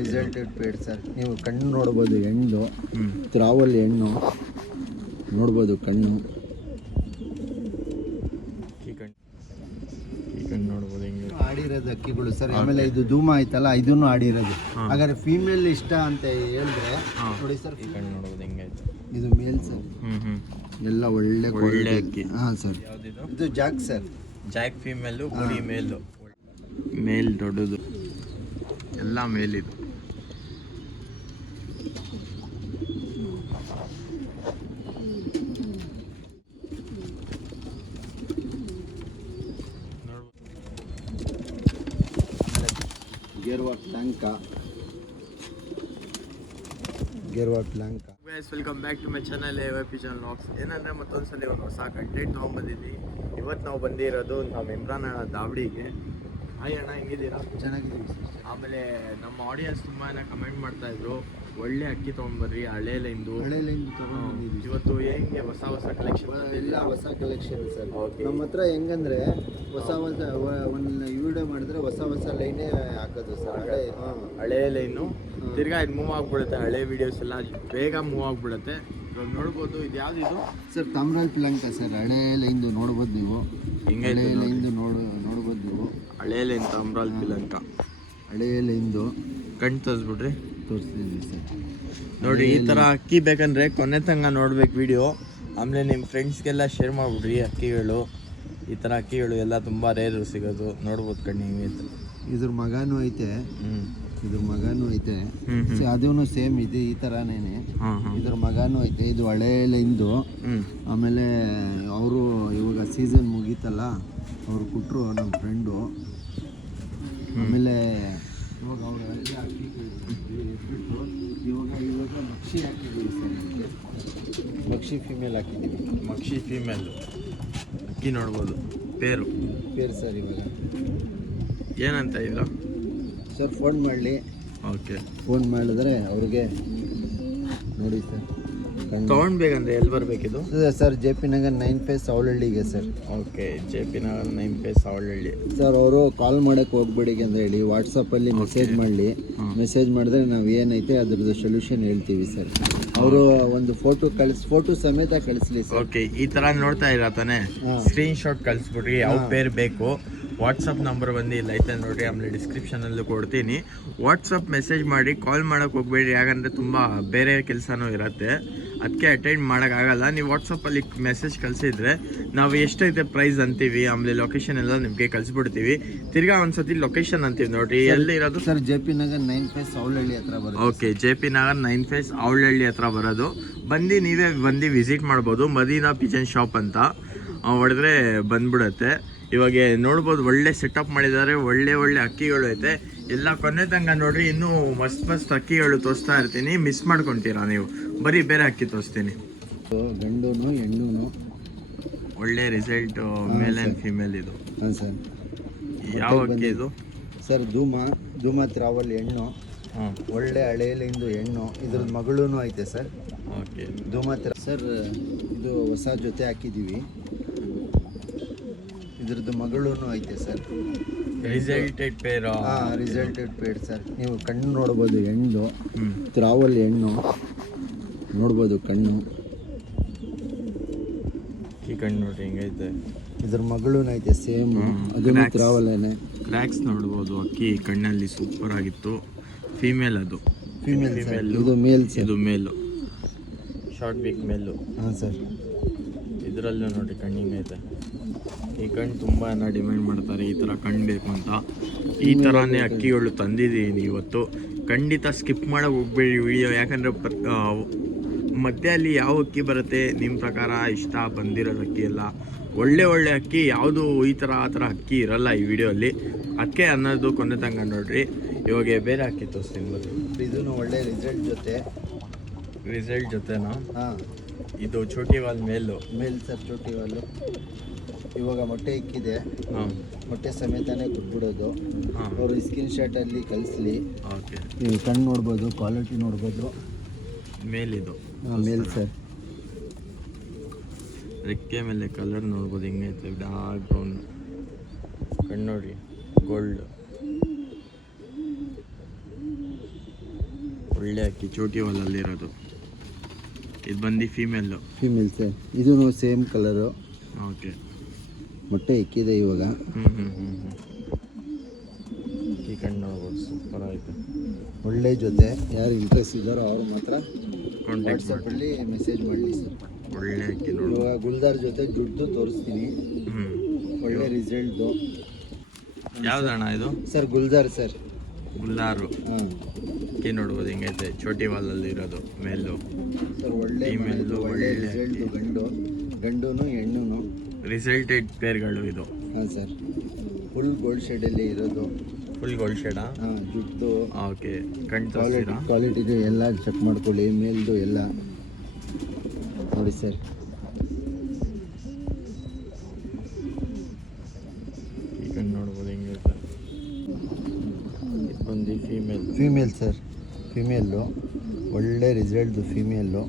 Resulted paid sir. ನೀವು ಕಣ್ಣು ನೋಡ್ಬೋದು, ಹೆಣ್ಣು ತ್ರಾವಲ್ ಹೆಣ್ಣು ನೋಡ್ಬೋದು ಕಣ್ಣು. ನೋಡ್ಬೋದು ಹಿಂಗೆ ಆಡಿರೋದು ಹಕ್ಕಿಗಳು ಸರ್. ಆಮೇಲೆ ಇದು ಧೂಮ ಆಯ್ತಲ್ಲ, ಇದನ್ನು ಆಡಿರೋದು. ಹಾಗಾದ್ರೆ ಫೀಮೇಲ್ ಇಷ್ಟ ಅಂತ ಹೇಳಿದ್ರೆ ನೋಡಿ ಸರ್, ಈ ಕಣ್ಣು ನೋಡ್ಬೋದು ಹೆಂಗಾಯ್ತು. ಇದು ಮೇಲ್ ಸರ್. ಎಲ್ಲ ಒಳ್ಳೆ ಅಕ್ಕಿ. ಹಾಂ ಸರ್. ಯಾವುದಿದು? ಇದು ಜಾಕ್ ಸರ್. ಜಾಕ್ ಫೀಮೇಲು, ಗುಡಿ ಮೇಲು. ಮೇಲ್ ದೊಡ್ಡದು, ಎಲ್ಲ ಮೇಲಿದು. ಗೆರ್ವಾಟ್ ಲ್ಯಾಂಕ. Welcome back to my channel AYP channel vlogs. ಏನಂದರೆ ಮತ್ತೊಂದ್ಸಲ ಒಂದು ಹೊಸ ಕಂಟೆಂಟ್ ತೊಗೊಂಡ್ಬಂದಿದ್ದೀವಿ. ಇವತ್ತು ನಾವು ಬಂದಿರೋದು ನಮ್ಮ ಇಮ್ರಾನ್ ಅಣ್ಣ ದಾವಡಿಗೆ. ಹಾಯ್ ಅಣ್ಣ, ಹೆಂಗಿದ್ದೀರಾ? ಚೆನ್ನಾಗಿದ್ದೀವಿ. ಆಮೇಲೆ ನಮ್ಮ ಆಡಿಯನ್ಸ್ ತುಂಬಾ ಕಮೆಂಟ್ ಮಾಡ್ತಾಯಿದ್ರು, ಒಳ್ಳೆ ಅಕ್ಕಿ ತೊಗೊಂಡ್ಬರ್ರಿ ಹಳೆ ಲೈನ್ದು. ತೊಗೊಂಡ್ಬಂದಿದ್ದೀವಿ ಇವತ್ತು ಹೆಂಗೆ ಹೊಸ ಕಲೆಕ್ಷನ್ ಎಲ್ಲ ಹೊಸ ಕಲೆಕ್ಷನ್ ಸರ್. ಓಕೆ. ನಮ್ಮ ಹತ್ರ ಹೆಂಗಂದ್ರೆ ಹೊಸ ಒಂದು ವಿಡಿಯೋ ಮಾಡಿದ್ರೆ ಹೊಸ ಲೈನೇ ಹಾಕೋದು ಸರ್. ಹಳೆ ಲೈನು ತಿರ್ಗಾ ಇದು ಮೂವ್ ಆಗ್ಬಿಡುತ್ತೆ. ಹಳೆ ವಿಡಿಯೋಸ್ ಎಲ್ಲ ಬೇಗ ಮೂವ್ ಆಗ್ಬಿಡುತ್ತೆ. ಇವಾಗ ನೋಡ್ಬೋದು. ಇದು ಯಾವ್ದಿದು ಸರ್? ತಾಮ್ರಾಲ್ ಪಿಲಂಕ ಸರ್. ಹಳೆ ಲೈನ್ದು ನೋಡ್ಬೋದು ನೀವು. ಹಿಂಗೆ ಹಳೆ ಲೈನ್ದು ನೋಡ್ಬೋದು ನೀವು. ಹಳೆ ಲೈನ್ ತಾಮ್ರಾಲ್ ಪಿಲಂಕ, ಹಳೆ ಲೈನ್ದು ಕಣ್ ತೋರಿಸ್ಬಿಡ್ರಿ. ತೋರಿಸ್ತಿದ್ದೀವಿ ಸರ್. ನೋಡಿ, ಈ ಥರ ಅಕ್ಕಿ ಬೇಕಂದ್ರೆ ಕೊನೆ ತನಕ ನೋಡ್ಬೇಕು ವಿಡಿಯೋ. ಆಮೇಲೆ ನಿಮ್ಮ ಫ್ರೆಂಡ್ಸ್ಗೆಲ್ಲ ಶೇರ್ ಮಾಡಿಬಿಡ್ರಿ. ಅಕ್ಕಿಗಳು, ಈ ಥರ ಅಕ್ಕಿಗಳು ಎಲ್ಲ ತುಂಬ ರೇರು ಸಿಗೋದು. ನೋಡ್ಬೋದು ಕಣ್ಣಿಗೆ. ಇದ್ರ ಮಗನೂ ಐತೆ. ಅದೂ ಸೇಮ್ ಇದೆ, ಈ ಥರನೇ. ಇದ್ರ ಮಗನೂ ಐತೆ. ಇದು ಹಳೆ ಲೈನ್ದು. ಆಮೇಲೆ ಅವರು ಇವಾಗ ಸೀಸನ್ ಮುಗೀತಲ್ಲ, ಅವ್ರು ಕೊಟ್ಟರು ನಮ್ಮ ಫ್ರೆಂಡು. ಆಮೇಲೆ ಇವಾಗ ಅವ್ರು ಇವಾಗ ಮಕ್ಷಿ ಹಾಕಿದ್ದೀವಿ ಸರ್. ಮಕ್ಷಿ ಫೀಮೇಲ್ ಹಾಕಿದ್ದೀವಿ. ಮಕ್ಷಿ ಫೀಮೇಲ್ ಅಕ್ಕಿ ನೋಡ್ಬೋದು. ಪೇರು ಸರ್. ಇವಾಗ ಏನಂತ ಇಲ್ಲ ಸರ್, ಫೋನ್ ಮಾಡಲಿ. ಓಕೆ. ಫೋನ್ ಮಾಡಿದ್ರೆ ಅವ್ರಿಗೆ ನೋಡಿ ಸರ್. ತೊಗೊಂಡ್ಬೇಕಂದ್ರೆ ಎಲ್ಲಿ ಬರಬೇಕಿದು ಸರ್? JP ನಗರ್ 9 ಫೇಸ್ ಅವಳಹಳ್ಳಿಗೆ sir. Okay, JP Nagar 9 phase Avalahalli. Sir, ಅವರು ಕಾಲ್ ಮಾಡೋಕ್ಕೆ ಹೋಗ್ಬೇಡಿ ಅಂತ ಹೇಳಿ ವಾಟ್ಸಪ್ಪಲ್ಲಿ ಮೆಸೇಜ್ ಮಾಡಲಿ. ಮೆಸೇಜ್ ಮಾಡಿದ್ರೆ ನಾವು ಏನೈತೆ ಅದ್ರದ್ದು ಸೊಲ್ಯೂಷನ್ ಹೇಳ್ತೀವಿ ಸರ್. ಅವರು ಒಂದು ಫೋಟೋ ಸಮೇತ ಕಳಿಸ್ಲಿ ಸರ್. ಓಕೆ, ಈ ಥರ ನೋಡ್ತಾ ಇರ ತಾನೆ, ಸ್ಕ್ರೀನ್ ಶಾಟ್ ಕಳಿಸ್ಬಿಡ್ರಿ. ಯಾವ ಪೇರ್ ಬೇಕು. ವಾಟ್ಸಪ್ ನಂಬರ್ ಬಂದು ಇಲ್ಲ ಐತೆ ನೋಡಿರಿ. ಆಮೇಲೆ ಡಿಸ್ಕ್ರಿಪ್ಷನಲ್ಲೂ ಕೊಡ್ತೀನಿ. ವಾಟ್ಸಪ್ ಮೆಸೇಜ್ ಮಾಡಿ, ಕಾಲ್ ಮಾಡೋಕ್ಕೆ ಹೋಗ್ಬೇಡಿ. ಯಾಕಂದರೆ ತುಂಬ ಬೇರೆ ಕೆಲಸನೂ ಇರುತ್ತೆ, ಅದಕ್ಕೆ ಅಟೆಂಡ್ ಮಾಡೋಕ್ಕಾಗಲ್ಲ. ನೀವು ವಾಟ್ಸಪ್ಪಲ್ಲಿ ಮೆಸೇಜ್ ಕಳಿಸಿದ್ರೆ ನಾವು ಎಷ್ಟೈತೆ ಪ್ರೈಸ್ ಅಂತೀವಿ. ಆಮೇಲೆ ಲೊಕೇಶನ್ ಎಲ್ಲ ನಿಮಗೆ ಕಳಿಸ್ಬಿಡ್ತೀವಿ. ತಿರ್ಗಾ ಒಂದ್ಸತಿ ಲೊಕೇಶನ್ ಅಂತೀವಿ ನೋಡಿರಿ. ಎಲ್ಲಿ ಇರೋದು sir? JP Nagar 9 phase Avalahalli ಹತ್ರ ಬರೋದು. Okay, JP Nagar 9 phase Avalahalli ಹತ್ರ ಬರೋದು. ನೀವೇ ಬಂದು ವಿಸಿಟ್ ಮಾಡ್ಬೋದು. ಮದೀನಾ ಪಿಜನ್ ಶಾಪ್ ಅಂತ ಹೊಡೆದ್ರೆ ಬಂದ್ಬಿಡುತ್ತೆ. ಇವಾಗ ನೋಡ್ಬೋದು, ಒಳ್ಳೆ ಸೆಟಪ್ ಮಾಡಿದ್ದಾರೆ. ಒಳ್ಳೆ ಅಕ್ಕಿಗಳು ಐತೆ. ಎಲ್ಲ ಕೊನೆ ತನಕ ನೋಡ್ರಿ. ಇನ್ನೂ ಮಸ್ತ್ ಅಕ್ಕಿಗಳು ತೋರಿಸ್ತಾ ಇರ್ತೀನಿ, ಮಿಸ್ ಮಾಡ್ಕೊತೀರಾ ನೀವು. ಬರೀ ಬೇರೆ ಅಕ್ಕಿ ತೋರಿಸ್ತೀನಿ. ಗಂಡು ಹೆಣ್ಣು ಒಳ್ಳೆ ರಿಸಲ್ಟ್, ಮೇಲ್ ಆ್ಯಂಡ್ ಫಿಮೇಲ್. ಇದು ಹಾಂ ಸರ್. ಯಾವ ಅಕ್ಕಿ ಇದು ಸರ್? ಧೂಮ ತ್ರಾವಲ್ ಹೆಣ್ಣು. ಒಳ್ಳೆ ಹಳೆಯಲಿಂದು ಹೆಣ್ಣು. ಇದ್ರದ್ದು ಮಗಳೂ ಐತೆ ಸರ್. ಓಕೆ. ಧೂಮ ಸರ್, ಇದು ಹೊಸ ಜೊತೆ ಹಾಕಿದ್ದೀವಿ. ಇದ್ರದ್ದು ಮಗಳೂ ಐತೆ sir. Resulted pair. Resulted paid sir. ನೀವು ಕಣ್ಣು ನೋಡ್ಬೋದು, ಹೆಣ್ಣು ತ್ರಾವಲ್ ಹೆಣ್ಣು ನೋಡ್ಬೋದು ಕಣ್ಣು. ಈ ಕಣ್ಣು ನೋಡ್ರಿ ಹೆಂಗೈತೆ. ಇದ್ರ ಮಗಳೂ ಐತೆ ಸೇಮ್. ಅದನ್ನು ತ್ರಾವಲ್ಲೇನೆ. ಕ್ರ್ಯಾಕ್ಸ್ ನೋಡ್ಬೋದು. ಅಕ್ಕಿ ಕಣ್ಣಲ್ಲಿ ಸೂಪರ್ ಆಗಿತ್ತು. ಫೀಮೇಲ್ ಅದು. ಫೀಮೇಲ್. ಇದು ಮೇಲ್. ಇದು ಮೇಲು, ಶಾರ್ಟ್ ಬಿಗ್ ಮೇಲು. ಹಾಂ ಸರ್. ಇದರಲ್ಲೂ ನೋಡಿ ಕಣ್ಣು ಹಿಂಗೈತೆ. ಈ ಕಣ್ಣು ತುಂಬ ಡಿಮ್ಯಾಂಡ್ ಮಾಡ್ತಾರೆ, ಈ ಥರ ಕಣ್ಣು ಬೇಕು ಅಂತ. ಈ ಥರನೇ ಅಕ್ಕಿಗಳು ತಂದಿದ್ದೀನಿ ಇವತ್ತು. ಖಂಡಿತ ಸ್ಕಿಪ್ ಮಾಡೋಕೆ ಹೋಗ್ಬೇಡಿ ವಿಡಿಯೋ. ಯಾಕಂದರೆ ಮಧ್ಯೆ ಅಲ್ಲಿ ಯಾವ ಅಕ್ಕಿ ಬರುತ್ತೆ ನಿಮ್ಮ ಪ್ರಕಾರ ಇಷ್ಟ ಬಂದಿರೋದು ಅಕ್ಕಿ ಎಲ್ಲ ಒಳ್ಳೆ ಅಕ್ಕಿ. ಯಾವುದು ಈ ಥರ ಆ ಥರ ಅಕ್ಕಿ ಇರಲ್ಲ ಈ ವಿಡಿಯೋಲ್ಲಿ. ಅದಕ್ಕೆ ಅನ್ನೋದು ಕೊನೆ ತನಕ ನೋಡ್ರಿ. ಇವಾಗ ಬೇರೆ ಅಕ್ಕಿ ತೋರಿಸ್ತೀನಿ ಬರ್ರಿ. ಇದೂ ಒಳ್ಳೆ ರಿಸಲ್ಟ್ ಜೊತೆನಾ? ಹಾಂ. ಇದು ಚೋಟಿವಾಲ್ ಮೇಲ್ ಸರ್. ಚೋಟಿವಾಲು ಇವಾಗ ಮೊಟ್ಟೆ ಇಕ್ಕಿದೆ. ಮೊಟ್ಟೆ ಸಮೇತನೇ ಕೊಟ್ಬಿಡೋದು. ಅವರು ಸ್ಕ್ರೀನ್ ಶಾಟಲ್ಲಿ ಕಳಿಸ್ಲಿ. ಓಕೆ. ನೀವು ಕಣ್ಣು ನೋಡ್ಬೋದು, ಕ್ವಾಲಿಟಿ ನೋಡ್ಬೋದು. ಮೇಲಿದು ಮೇಲ್ ಸರ್. ರೆಕ್ಕೆ ಮೇಲೆ ಕಲರ್ ನೋಡ್ಬೋದು ಹೆಂಗೈತೆ. ಡಾರ್ಕ್ ಬ್ರೌನ್ ಕಣ್ಣು ನೋಡಿ, ಗೋಲ್ಡ್. ಒಳ್ಳೆ ಅಕ್ಕಿ ಚೋಟಿ ಹೊಲಲ್ಲಿರೋದು. ಇದು ಬಂದು ಫೀಮೇಲು. Female sir. ಇದೂ ಸೇಮ್ ಕಲರು. ಓಕೆ. ಮೊಟ್ಟೆ ಇಕ್ಕಿದೆ ಇವಾಗ. ಈ ಕಣ್ಣು ನೋಡ್ಬೋದು, ಸೂಪರ್ ಆಯಿತು. ಒಳ್ಳೆ ಜೊತೆ. ಯಾರು ಇಂಟ್ರೆಸ್ಟ್ ಇದ್ದಾರೋ ಅವ್ರು ಮಾತ್ರ ಕಾಂಟ್ಯಾಕ್ಟ್ ವಾಟ್ಸಪ್ಪಲ್ಲಿ ಮೆಸೇಜ್ ಮಾಡಲಿ ಸರ್. ಒಳ್ಳೆ ಅಕ್ಕಿ ನೋಡಿ. ಇವಾಗ ಗುಲ್ದಾರ್ ಜೊತೆ ಜುಡ್ಡು ತೋರಿಸ್ತೀನಿ. ಒಳ್ಳೆ ರಿಸಲ್ಟ್ದು. ಯಾವ್ದಣ್ಣ ಇದು? ಸರ್ ಗುಲ್ದಾರ್ ಸರ್. ಗುಲ್ಲಾರು. ಹಾಂ. ಅಕ್ಕಿ ನೋಡ್ಬೋದು ಹಿಂಗೈತೆ, ಚೋಟಿ ವಾಲಲ್ಲಿ ಇರೋದು ಮೇಲು. ಸರ್ ಒಳ್ಳೆ ಫೀಮೇಲ್ದು ಒಳ್ಳೆ ರಿಸಲ್ಟ್ದು. ಗಂಡು ಹೆಣ್ಣು ರಿಸಲ್ಟೆಡ್ ಪೇರ್ಗಳು ಇದು. ಹಾಂ ಸರ್. ಫುಲ್ ಗೋಲ್ಡ್ ಶೇಡಲ್ಲಿ ಇರೋದು. ಫುಲ್ ಗೋಲ್ಡ್ ಶೇಡಾ? ಹಾಂ. ಜುಟ್ಟು ಓಕೆ. ಕಣ್ ತೋರಿಸ್ತೀರಾ? ಕ್ವಾಲಿಟಿದು ಎಲ್ಲ ಚೆಕ್ ಮಾಡ್ಕೊಳ್ಳಿ. ಮೇಲ್ದು ಎಲ್ಲ ನೋಡಿ ಸರ್. ಈ ಕಣ್ಣು ನೋಡ್ಬೋದು ಹಿಂಗಿರುತ್ತೆ. ಇದು ಬಂದು ಫೀಮೇಲ್ ಸರ್. ಫೀಮೇಲು ಒಳ್ಳೆ ರಿಸಲ್ಟ್ದು ಫೀಮೇಲು.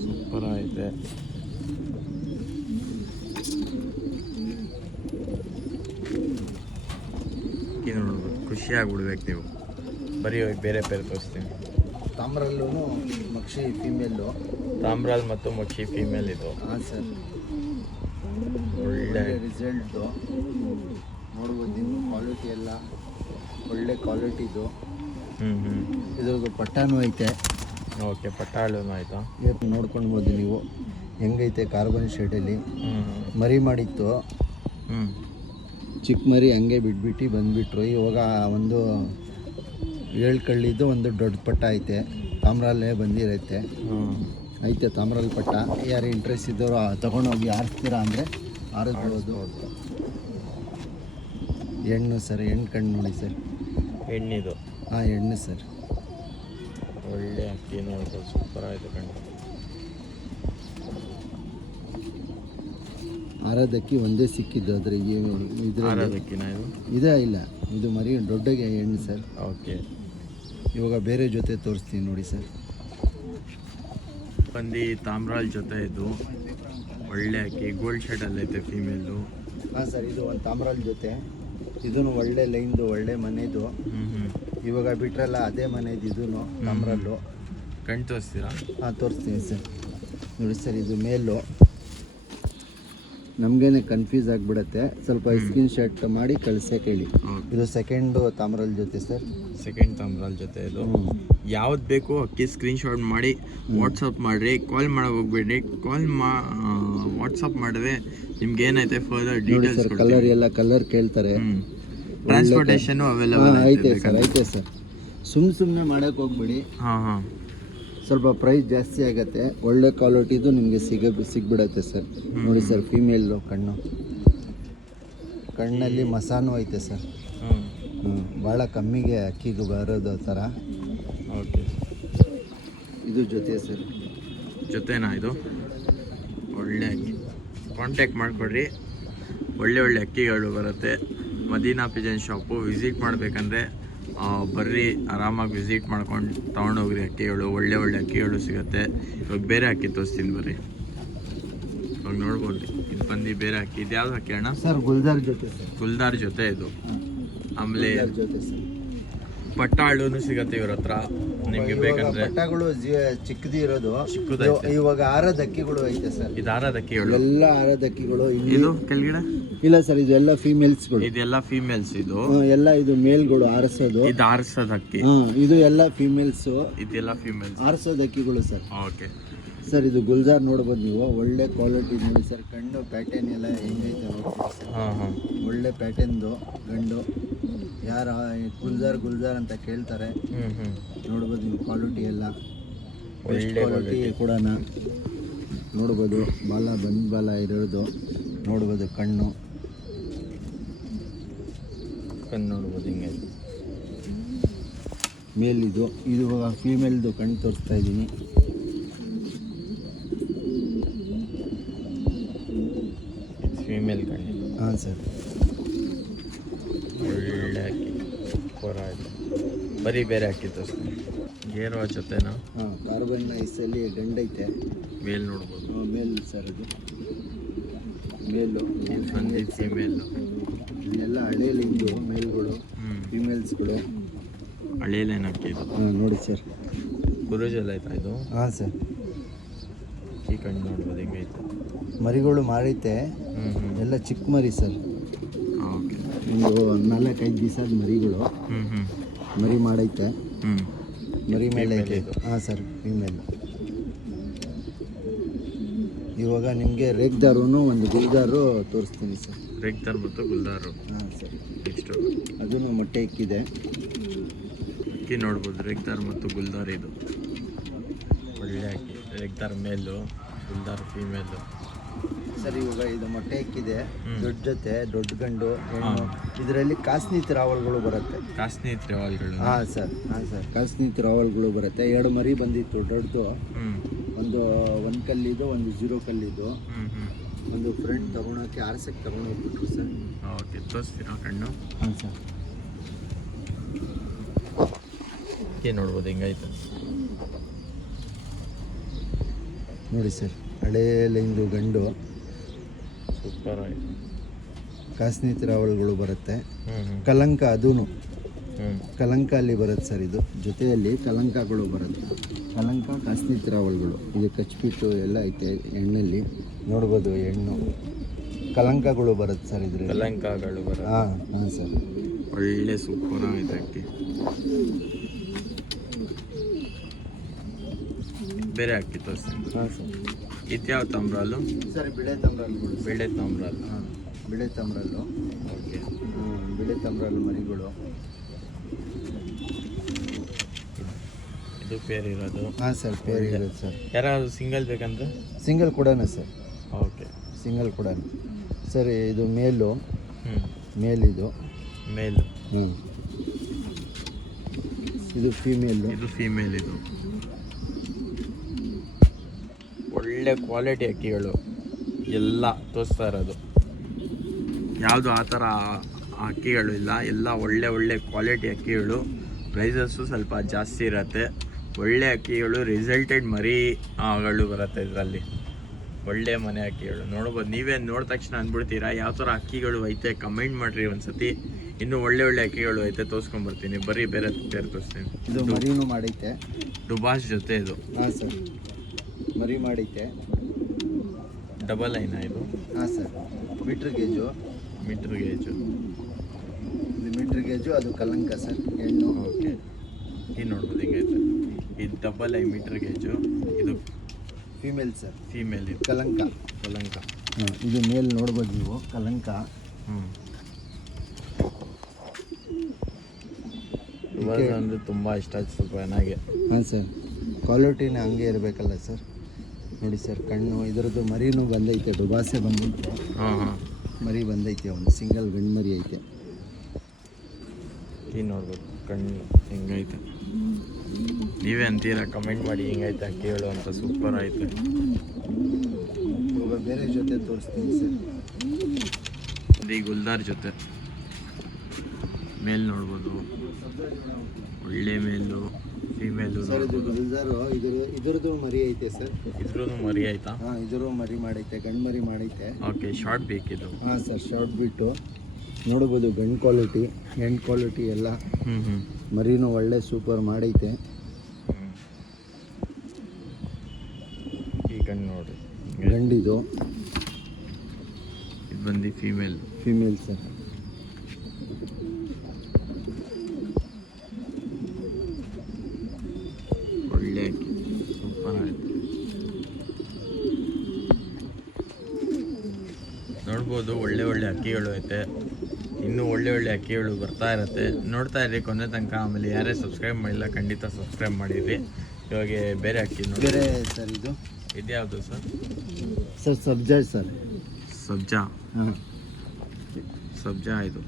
ಸೂಪರ್ ಐತೆ. ನೋಡ್ಬೋದು, ಖುಷಿ ಆಗ್ಬಿಡ್ಬೇಕು ನೀವು. ಬರೀ ಹೋಗಿ ಬೇರೆ ಬೇರೆ ತೋರಿಸ್ತೀನಿ. ತಾಮ್ರಲ್ಲೂ ಮಕ್ಷಿ ಫೀಮೇಲು. ತಾಮ್ರಾಲ್ ಮತ್ತು ಮಕ್ಷಿ ಫೀಮೇಲ್ ಇದು. ಹಾಂ ಸರ್. ಒಳ್ಳೆ ರಿಸಲ್ಟು ನೋಡ್ಬೋದು ನೀವು. ಕ್ವಾಲಿಟಿ ಎಲ್ಲ ಒಳ್ಳೆ ಕ್ವಾಲಿಟಿದು. ಇದ್ರದ್ದು ಪಟ್ಟಾನು ಐತೆ. ಓಕೆ. ಪಟ್ಟಾಳು ಆಯಿತಾ? ಇವತ್ತು ನೋಡ್ಕೊಳ್ಬೋದು ನೀವು ಹೆಂಗೈತೆ ಕಾರ್ಬನ್ ಶೇಡಲ್ಲಿ. ಮರಿ ಮಾಡಿತ್ತು. ಚಿಕ್ಕ ಮರಿ ಹಂಗೆ ಬಿಟ್ಬಿಟ್ಟು ಬಂದುಬಿಟ್ರು. ಇವಾಗ ಒಂದು 7 ಕಳ್ಳಿದ್ದು ಒಂದು ದೊಡ್ಡ ಪಟ್ಟ ಐತೆ. ತಾಮ್ರಲ್ಲೇ ಬಂದಿರೈತೆ. ಐತೆ ತಾಮ್ರಲ್ಲಿ ಪಟ್ಟ. ಯಾರು ಇಂಟ್ರೆಸ್ಟ್ ಇದ್ದವರು ತೊಗೊಂಡೋಗಿ ಆರಿಸ್ತೀರಾ ಅಂದರೆ ಆರಿಸ್ಬೋದು. ಹೆಣ್ಣು ಸರ್. ಹೆಣ್ಣು ಕಣ್ಣು ನೋಡಿ ಸರ್. ಹೆಣ್ಣಿದು? ಹಾಂ ಹೆಣ್ಣು ಸರ್. ಒಳ್ಳೆ ಅಕ್ಕಿ ನೋಡ್ಬೋದು, ಸೂಪರ್ ಆಯಿತು ಕಣ್ಣು. ಆರದಕ್ಕಿ ಒಂದೇ ಸಿಕ್ಕಿದ್ದು ಅದ್ರ ಇದಕ್ಕಿನ ಇದು ಇದೇ ಇಲ್ಲ. ಇದು ಮರಿ ದೊಡ್ಡಗೆ ಹೆಣ್ಣು ಸರ್. ಓಕೆ. ಇವಾಗ ಬೇರೆ ಜೊತೆ ತೋರಿಸ್ತೀನಿ ನೋಡಿ ಸರ್. ಬಂದು ತಾಮ್ರಾಲ್ ಜೊತೆ ಇದು. ಒಳ್ಳೆ ಅಕ್ಕಿ ಗೋಲ್ಡ್ ಶೇಡಲ್ಲಿ ಐತೆ ಫೀಮೇಲ್ದು. ಹಾಂ ಸರ್. ಇದು ಒಂದು ತಾಮ್ರಾಲ್ ಜೊತೆ. ಇದೂ ಒಳ್ಳೆ ಲೈನ್ದು ಒಳ್ಳೆ ಮನೆದು. ಇವಾಗ ಬಿಟ್ರಲ್ಲ ಅದೇ ಮನೆದು. ಇದೂ ತಾಮ್ರಲ್ಲು. ಕಣ್ ತೋರಿಸ್ತೀರಾ? ಹಾಂ ತೋರಿಸ್ತೀನಿ ಸರ್. ನೋಡಿ ಸರ್. ಇದು ಮೇಲು. ನಮಗೇನೆ ಕನ್ಫ್ಯೂಸ್ ಆಗಿಬಿಡತ್ತೆ. ಸ್ವಲ್ಪ ಸ್ಕ್ರೀನ್ ಶಾಟ್ ಮಾಡಿ ಕಳ್ಸಕ್ಕೆ ಹೇಳಿ. ಇದು ಸೆಕೆಂಡು ತಾಮ್ರಲ್ ಜೊತೆ ಸರ್. ಸೆಕೆಂಡ್ ತಾಮ್ರಾಲ್ ಜೊತೆ ಇದು. ಯಾವ್ದು ಬೇಕು ಅಕ್ಕಿ ಸ್ಕ್ರೀನ್ ಶಾಟ್ ಮಾಡಿ ವಾಟ್ಸಪ್ ಮಾಡಿರಿ. ಕಾಲ್ ಮಾಡೋಕೆ ಹೋಗ್ಬೇಡಿ. ವಾಟ್ಸಪ್ ಮಾಡಿದ್ರೆ ನಿಮ್ಗೆ ಏನೈತೆ ಫರ್ದರ್ ಡೀಟೇಲ್ಸ್. ಕಲರ್ ಎಲ್ಲ ಕಲರ್ ಕೇಳ್ತಾರೆ. ಟ್ರಾನ್ಸ್ಪೋರ್ಟೇಷನ್ ಅವೈಲೇಬಲ್ ಐತೆ ಸರ್. ಐತೆ ಸರ್. ಸುಮ್ಮನೆ ಮಾಡೋಕೆ ಹೋಗ್ಬೇಡಿ. ಹಾಂ. ಸ್ವಲ್ಪ ಪ್ರೈಸ್ ಜಾಸ್ತಿ ಆಗುತ್ತೆ. ಒಳ್ಳೆ ಕ್ವಾಲಿಟಿದು ನಿಮಗೆ ಸಿಗ್ಬಿಡತ್ತೆ ಸರ್. ನೋಡಿ ಸರ್. ಫೀಮೇಲು ಕಣ್ಣು. ಕಣ್ಣಲ್ಲಿ ಮಸಾನು ಐತೆ ಸರ್. ಭಾಳ ಕಮ್ಮಿಗೆ ಅಕ್ಕಿಗೆ ಬರೋದು ಥರ. ಓಕೆ. ಇದು ಜೊತೆ ಸರ್. ಜೊತೆನಾ ಇದು? ಒಳ್ಳೆ ಅಕ್ಕಿ. ಕಾಂಟ್ಯಾಕ್ಟ್ ಮಾಡಿಕೊಡ್ರಿ. ಒಳ್ಳೆ ಅಕ್ಕಿಗಳು ಬರುತ್ತೆ. ಮದೀನಾ ಪಿಜನ್ ಶಾಪು ವಿಸಿಟ್ ಮಾಡಬೇಕಂದ್ರೆ ಬರ್ರಿ, ಆರಾಮಾಗಿ ವಿಸಿಟ್ ಮಾಡ್ಕೊಂಡು ತೊಗೊಂಡೋಗ್ರಿ. ಅಕ್ಕಿಗಳು ಒಳ್ಳೆ ಅಕ್ಕಿಗಳು ಸಿಗುತ್ತೆ. ಇವಾಗ ಬೇರೆ ಅಕ್ಕಿ ತೋರಿಸ್ತೀನಿ ಬರ್ರಿ. ಇವಾಗ ನೋಡ್ಬೋದು. ಇದು ಬಂದು ಬೇರೆ ಅಕ್ಕಿ. ಇದು ಯಾವ್ದು ಅಕ್ಕಿ ಅಣ್ಣ? ಸರ್ ಗುಲ್ದಾರ್ ಜೊತೆ ಸರ್. ಗುಲ್ದಾರ್ ಜೊತೆ ಇದು. ಆಮೇಲೆ ಜೊತೆ ಸರ್. ಪಟ್ಟಾಳು ಸಿಗತ್ತೆ ಇವ್ರ ಹತ್ರ ನಿಮಗೆ ಬೇಕಂದ್ರೆ. ಪಟ್ಟಗಳು ಚಿಕ್ಕದಿ ಇರೋದು. ಚಿಕ್ಕದೈತೆ. ಇವಾಗ ಆರದ ಅಕ್ಕಿಗಳು ಐತೆ ಸರ್. ಇದು ಆರದ ಅಕ್ಕಿಗಳು. ಎಲ್ಲ ಆರದ ಅಕ್ಕಿಗಳು. ಇದು ಕೆಳಗಡೆ ಇಲ್ಲ ಸರ್. ಇದು ಎಲ್ಲ ಫೀಮೇಲ್ಸ್ಗಳು. ಇದೆಲ್ಲ ಫೀಮೇಲ್ಸ್. ಇದು ಎಲ್ಲ ಇದು ಮೇಲ್ಗಳು ಆರಿಸೋದು. ಇದು ಆರಿಸೋದು ಅಕ್ಕಿ. ಇದು ಎಲ್ಲ ಫೀಮೇಲ್ಸು. ಇದೆಲ್ಲ ಫೀಮೇಲ್ಸ್ ಆರಿಸೋದು ಅಕ್ಕಿಗಳು ಸರ್. Okay sir. ಇದು ಗುಲ್ಜಾರ್ ನೋಡ್ಬೋದು ನೀವು. ಒಳ್ಳೆ ಕ್ವಾಲಿಟಿ ನೋಡಿ ಸರ್. ಕಣ್ಣು ಪ್ಯಾಟರ್ನ್ ಎಲ್ಲ ಹೆಂಗೈತೆ ನೋಡ್ಬೋದು ಸರ್. ಹಾಂ. ಒಳ್ಳೆ ಪ್ಯಾಟರ್ನ್ದು ಗಂಡು. ಯಾರು ಗುಲ್ಜಾರ್ ಅಂತ ಕೇಳ್ತಾರೆ. ನೋಡ್ಬೋದು ನೀವು. ಕ್ವಾಲಿಟಿ ಎಲ್ಲ ಒಳ್ಳೆ ಕ್ವಾಲಿಟಿ ಕೂಡ ನೋಡ್ಬೋದು. ಬಾಲ ಇರೋದು ನೋಡ್ಬೋದು. ಕಣ್ಣು ನೋಡ್ಬೋದು ಹಿಂಗೆ. ಮೇಲಿದು. ಇದು ಫೀಮೇಲ್ದು ಕಣ್ಣು ತೋರಿಸ್ತಾ ಇದ್ದೀನಿ. ಫೀಮೇಲ್ ಕಣ್ಣು. ಹಾಂ ಸರ್. ಒಳ್ಳೆ ಅಕ್ಕಿ. ಬರೀ ಬೇರೆ ಅಕ್ಕಿ ತೋರಿಸ್ತೀನಿ. ಗೇರೋ ಜೊತೆನಾ? ಹಾಂ. ಕಾರ್ಬನ್ ಐಸಲ್ಲಿ ಗಂಡೈತೆ. ಮೇಲ್ ನೋಡ್ಬೋದು. ಮೇಲ್ ಸರ್. ಅದು ಮೇಲು. ಫೀಮೇಲು. ಇಲ್ಲೆಲ್ಲ ಹಳೇಲಿಂದು ಮೇಲ್ಗಳು. ಫೀಮೇಲ್ ಫೀಮೇಲ್ಸ್ಗಳು. ಹಳೆ ಲೈನ್ ಅಕ್ಕಿ ಇದು. ಹಾಂ ನೋಡಿ ಸರ್. ಗುರುಜಲ್ ಆಯ್ತಾ ಇದು? ಹಾಂ ಸರ್. ಈ ಕಣ್ಣು ನೋಡ್ಬೋದು ಹೆಂಗೈತೆ. ಮರಿಗಳು ಮಾರೈತೆ, ಎಲ್ಲ ಚಿಕ್ಕ ಮರಿ ಸರ್. ಓಕೆ. ಒಂದು 4-5 ದಿವಸದ ಮರಿಗಳು ಮರಿ ಮಾಡೈತೆ. ಮರಿ ಮೇಲೆ ಐತೆ. ಹಾಂ ಸರ್, ಫೀಮೇಲ್. ಇವಾಗ ನಿಮಗೆ ರೇಗ್ದಾರು ಒಂದು ಗುಲ್ದಾರು ತೋರಿಸ್ತೀನಿ ಸರ್. ರೇಗ್ದಾರ್ ಮತ್ತು ಗುಲ್ದಾರು. ಹಾಂ ಸರ್. ನೆಕ್ಸ್ಟು ಅದೂ ಮೊಟ್ಟೆ ಇಕ್ಕಿದೆ. ಅಕ್ಕಿ ನೋಡ್ಬೋದು, ರೇಗ್ದಾರ್ ಮತ್ತು ಗುಲ್ದಾರ್. ಇದು ಒಳ್ಳೆ ಅಕ್ಕಿ. ರೇಗ್ದಾರ್ ಮೇಲು, ಗುಲ್ದಾರ್ ಫೀಮೇಲು. ಸರ್ ಇವಾಗ ಇದು ಮೊಟ್ಟೆ ಇಕ್ಕಿದೆ, ದೊಡ್ಡ ಜೊತೆ, ದೊಡ್ಡ ಗಂಡು ಹೆಣ್ಣು. ಇದರಲ್ಲಿ ಕಾಸ್ನಿ ರಾವಲ್ಗಳು ಬರುತ್ತೆ. ಕಾಸ್ನಿ ರಾವಲ್ಗಳು? ಹಾಂ ಸರ್. ಹಾಂ ಸರ್, ಕಾಸ್ನಿ ರಾವಲ್ಗಳು ಬರುತ್ತೆ. 2 ಮರಿ ಬಂದಿತ್ತು ದೊಡ್ಡದು. ಒಂದು ಕಲ್ಲಿದು, ಒಂದು 0 ಕಲ್ಲಿದು. ಒಂದು ಫ್ರೆಂಡ್ ತಗೊಳಕ್ಕೆ ಆರ್ಸಕ್ಕೆ ತಗೊಂಡೋಗ್ಬಿಟ್ರು ಸರ್. ಓಕೆ, ತೋರಿಸ್ತೀರಾ ಕಣ್ಣು? ಹಾಂ ಸರ್. ಏನು ನೋಡ್ಬೋದು ಹೆಂಗಾಯ್ತು ನೋಡಿ ಸರ್, ಹಳೇ ಲೈನ್ದು ಗಂಡು. ಸೂಪರ್ ಆಯಿತು. ಕಾಸ್ನಿ ರಾವಲ್ಗಳು ಬರುತ್ತೆ. ಕಲಂಕ ಅದೂ ಕಲಂಕ ಅಲ್ಲಿ ಬರುತ್ತೆ ಸರ್. ಇದು ಜೊತೆಯಲ್ಲಿ ಕಲಂಕಗಳು ಬರುತ್ತೆ. ಕಲಂಕ, ಕಾಸ್ನಿ ರಾವಲ್ಗಳು. ಇದು ಕಚ್ಬಿಟ್ಟು ಎಲ್ಲ ಐತೆ ಎಣ್ಣೆಲ್ಲಿ ನೋಡ್ಬೋದು. ಹೆಣ್ಣು ಕಲಂಕಗಳು ಬರುತ್ತೆ ಸರ್ ಇದ್ರ. ಕಲಂಕಗಳು ಬರುತ್ತೆ. ಹಾಂ ಹಾಂ ಸರ್. ಒಳ್ಳೆ ಸೂಪರ್ ಆಗಿದೆ ಅಕ್ಕಿ. ಬೇರೆ ಅಕ್ಕಿ ತೋರಿಸ್ತೀನಿ. ಹಾಂ ಸರ್. ಇದ್ಯಾವ ತಾಮ್ರಲ್ಲು? ಸರ್ ಬಿಳೆ ತಾಮ್ರಲ್ಗಳು. ಬಿಳೆ ತಾಮ್ರಲ್ಲು. ಹಾಂ, ಬಿಳೆ ತಾಮ್ರಲ್ಲು. ಓಕೆ. ಬಿಳೆ ತಾಮ್ರಲ್ಲು ಮರಿಗಳು. ಇದು ಪೇರ್ ಇರೋದು? ಹಾಂ ಸರ್, ಪೇರ್ ಇರೋದು ಸರ್. ಯಾರಾದ್ರು ಸಿಂಗಲ್ ಬೇಕಂದ್ರೆ? ಸಿಂಗಲ್ ಕೊಡೋಣ ಸರ್. ಓಕೆ, ಸಿಂಗಲ್ ಕೊಡೋಣ ಸರ್. ಇದು ಮೇಲು. ಮೇಲಿದು ಮೇಲು. ಹ್ಞೂ. ಇದು ಫೀಮೇಲು. ಇದು ಫೀಮೇಲ್. ಇದು ಒಳ್ಳೆ ಕ್ವಾಲಿಟಿ ಅಕ್ಕಿಗಳು ಎಲ್ಲ ತೋರಿಸ್ತಾ ಇರೋದು. ಯಾವುದು ಆ ಥರ ಅಕ್ಕಿಗಳು ಇಲ್ಲ, ಎಲ್ಲ ಒಳ್ಳೆ ಕ್ವಾಲಿಟಿ ಅಕ್ಕಿಗಳು. ಪ್ರೈಸಸ್ಸು ಸ್ವಲ್ಪ ಜಾಸ್ತಿ ಇರುತ್ತೆ. ಒಳ್ಳೆ ಅಕ್ಕಿಗಳು, ರಿಸಲ್ಟೆಡ್ ಮರಿಗಳು ಬರುತ್ತೆ ಇದರಲ್ಲಿ. ಒಳ್ಳೆ ಮನೆ ಅಕ್ಕಿಗಳು ನೋಡ್ಬೋದು. ನೀವೇ ನೋಡಿದ ತಕ್ಷಣ ಅಂದ್ಬಿಡ್ತೀರಾ ಯಾವ ಥರ ಅಕ್ಕಿಗಳು ಐತೆ, ಕಮೆಂಟ್ ಮಾಡಿರಿ ಒಂದ್ಸತಿ. ಇನ್ನೂ ಒಳ್ಳೆ ಅಕ್ಕಿಗಳು ಐತೆ, ತೋರಿಸ್ಕೊಂಬರ್ತೀನಿ. ಬರೀ ಬೇರೆ ತೋರಿಸ್ತೀನಿ. ಇದು ಮರಿನೂ ಮಾಡೈತೆ. ಡುಬಾಸ್ ಜೊತೆ ಇದು. ಹಾಂ ಸರ್, ಮರಿ ಮಾಡೈತೆ. ಡಬಲ್ ಲೈನಾ ಇದು? ಹಾಂ sir. Metre gauge. Metre gauge. ಇದು ಮೀಟ್ರ್ ಗೇಜು, ಅದು ಕಲಂಕ ಸರ್, ಹೆಣ್ಣು. ಓಕೆ. ಇದು ನೋಡ್ಬೋದು ಹಿಂಗೈತೆ. ಇದು ಡಬಲ್ ಐ ಮೀಟ್ರ್ ಗೇಜು. ಇದು ಫೀಮೇಲ್ ಸರ್. ಫೀಮೇಲ್. ಇದು ಕಲಂಕ. ಹಾಂ, ಇದು ಮೇಲ್ ನೋಡ್ಬೋದು ನೀವು, ಕಲಂಕ. ಅಂದರೆ ತುಂಬ ಇಷ್ಟ ಆಯ್ತು ಸ್ವಲ್ಪ ನನಗೆ. ಹಾಂ ಸರ್, ಕ್ವಾಲಿಟಿನೇ ಹಂಗೆ ಇರಬೇಕಲ್ಲ ಸರ್. ನೋಡಿ ಸರ್, ಕಣ್ಣು ಇದರದ್ದು ಮರಿನೂ ಬಂದೈತೆ. ಡುಬಾಸೆ ಬಂದೈತೆ. ಮರಿ ಬಂದೈತೆ, ಒಂದು ಸಿಂಗಲ್ ಗಂಡು ಮರಿ ಐತೆ. ಈ ನೋಡ್ಬೋದು ಕಣ್ಣು ಹೆಂಗೈತೆ. ನೀವೇ ಅಂತೀರಾ, ಕಮೆಂಟ್ ಮಾಡಿ ಹೆಂಗೈತೆ ಅಕ್ಕಿ ಹೇಳು ಅಂತ. ಸೂಪರ್ ಐತೆ. ಇವಾಗ ಬೇರೆ ಜೊತೆ ತೋರಿಸ್ತೀನಿ ಸರ್. ಈ ಗುಲ್ದಾರ್ ಜೊತೆ ಮೇಲ್ ನೋಡ್ಬೋದು. ಒಳ್ಳೆ ಮೇಲು, ಫೀಮೇಲು ಸರ್. ಇದು ಗುಲ್ದಾರು. ಇದರದ್ದು ಮರಿ ಐತೆ ಸರ್. ಇದ್ರೂ ಮರಿ ಆಯ್ತಾ? ಹಾಂ, ಇದ್ರೂ ಮರಿ ಮಾಡೈತೆ, ಗಂಡು ಮರಿ ಮಾಡೈತೆ. Okay, short ಬೇಕಿದು? ಹಾಂ ಸರ್, ಶಾರ್ಟ್ ಬಿಟ್ಟು ನೋಡ್ಬೋದು. ಗಂಡು ಕ್ವಾಲಿಟಿ, ಹೆಣ್ಣು ಕ್ವಾಲಿಟಿ ಎಲ್ಲ. ಮರಿನೂ ಒಳ್ಳೆ ಸೂಪರ್ ಮಾಡೈತೆ. ಈ ಕಣ್ಣು ನೋಡಿ, ಗಂಡಿದು. ಇದು ಬಂದು ಫೀಮೇಲ್ ಸರ್. ಒಳ್ಳೆ ಸೂಪರ್ ಆಯಿತು. ನೋಡ್ಬೋದು, ಒಳ್ಳೆ ಅಕ್ಕಿಗಳು ಐತೆ. ಇನ್ನೂ ಒಳ್ಳೆ ಅಕ್ಕಿಗಳು ಬರ್ತಾ ಇರುತ್ತೆ. ನೋಡ್ತಾ ಇರಿ ಕೊನೆ ತನಕ. ಆಮೇಲೆ ಯಾರೇ ಸಬ್ಸ್ಕ್ರೈಬ್ ಮಾಡಿಲ್ಲ, ಖಂಡಿತ ಸಬ್ಸ್ಕ್ರೈಬ್ ಮಾಡಿರಿ. ಇವಾಗ ಬೇರೆ ಅಕ್ಕಿ ನೋಡಿ. ಬೇರೆ ಸರ್. ಇದ್ಯಾವುದು ಸರ್? ಸರ್ ಸಬ್ಜಾ ಸರ್. ಸಬ್ಜಾ. ಹಾಂ, ಸಬ್ಜಾ. ಇದು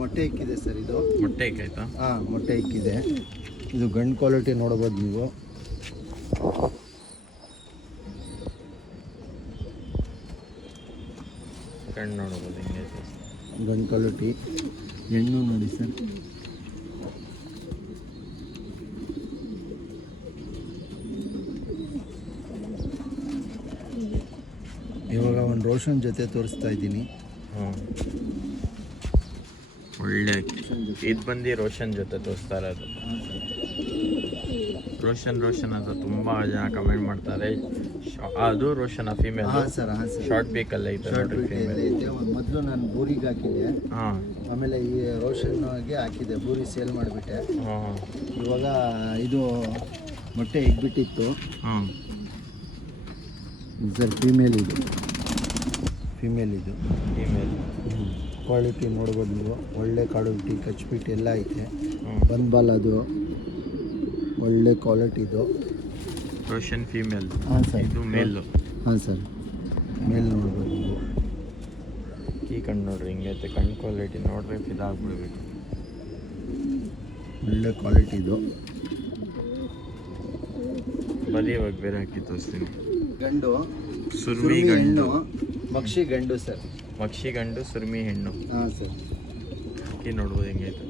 ಮೊಟ್ಟೆ ಇಕ್ಕಿದೆ ಸರ್. ಇದು ಮೊಟ್ಟೆ ಇಕ್ಕಾಯ್ತಾ? ಹಾಂ, ಮೊಟ್ಟೆ ಇಕ್ಕಿದೆ. ಇದು ಗಂಡು ಕ್ವಾಲಿಟಿ ನೋಡ್ಬೋದು ನೀವು. ಕಣ್ಣು ನೋಡ್ಬೋದು ಹಿಂಗೈತೆ. ಗಂಡು ಕ್ವಾಲಿಟಿ. ಹೆಣ್ಣು ನೋಡಿ ಸರ್. ಒಂದು ರೋಷನ್ ಜೊತೆ ತೋರಿಸ್ತಾ ಇದ್ದೀನಿ. ಒಳ್ಳೆ ಅಕ್ಕಿ. ಇದು ಬಂದು ರೋಷನ್ ಜೊತೆ ತೋರಿಸ್ತಾ ಇರೋದು. ರೋಷನ್ ಅಂತ ತುಂಬ ಜನ ಕಮೆಂಟ್ ಮಾಡ್ತಾರೆ. ಅದು ರೋಷನ್ ಫೀಮೇಲ್. ಹಾಂ ಸರ್, ಹಾಂ ಸರ್. ಶಾರ್ಟ್ ಬೇಕಲ್ಲ ಐತೆ ನೋಡ್ರಿ ಫೀಮೇಲ್. ಮೊದಲು ನಾನು ಬೂರಿಗೆ ಹಾಕಿದ್ದೆ, ಹಾಂ. ಆಮೇಲೆ ಈ ರೋಷನ್ಗೆ ಹಾಕಿದ್ದೆ, ಬೂರಿ ಸೇಲ್ ಮಾಡಿಬಿಟ್ಟೆ. ಹಾಂ. ಇವಾಗ ಇದು ಮೊಟ್ಟೆ ಇಟ್ಬಿಟ್ಟಿತ್ತು. ಹಾಂ ಸರ್ ಫೀಮೇಲ್ ಇದು, ಫೀಮೇಲ್ ಕ್ವಾಲಿಟಿ ನೋಡ್ಬೋದು ನೀವು. ಒಳ್ಳೆ ಕ್ವಾಲಿಟಿ, ಕಚ್ಬಿಟ್ಟು ಎಲ್ಲ ಐತೆ. ಬಂದ್ ಬಾಲ್ ಅದು ಒಳ್ಳೆ ಕ್ವಾಲಿಟಿದು. ರೋಷನ್ ಫೀಮೇಲ್. ಹಾಂ ಸರ್. ಇದು ಮೇಲ್. ಹಾಂ ಸರ್, ಮೇಲ್ ನೋಡ್ಬೋದು ನೀವು. ಈ ಕಣ್ಣು ನೋಡ್ರಿ ಹಿಂಗೈತೆ, ಕಣ್ಣು ಕ್ವಾಲಿಟಿ ನೋಡ್ರಿ ಇದಾಗ್ಬಿಡ್ಬೇಕು. ಒಳ್ಳೆ ಕ್ವಾಲಿಟಿದು. ಬರೀ ಇವಾಗ ಬೇರೆ ಹಾಕಿ ತೋರಿಸ್ತೀನಿ. ಗಂಡು ಸುರ್ಮಿ ಗಂಡು, ಮಕ್ಷಿ ಗಂಡು ಸರ್. ಮಕ್ಷಿ ಗಂಡು, ಸುರ್ಮಿ ಹೆಣ್ಣು. ಹಾಂ ಸರ್. ಅಕ್ಕಿ ನೋಡ್ಬೋದು ಹೆಂಗೈತೆ.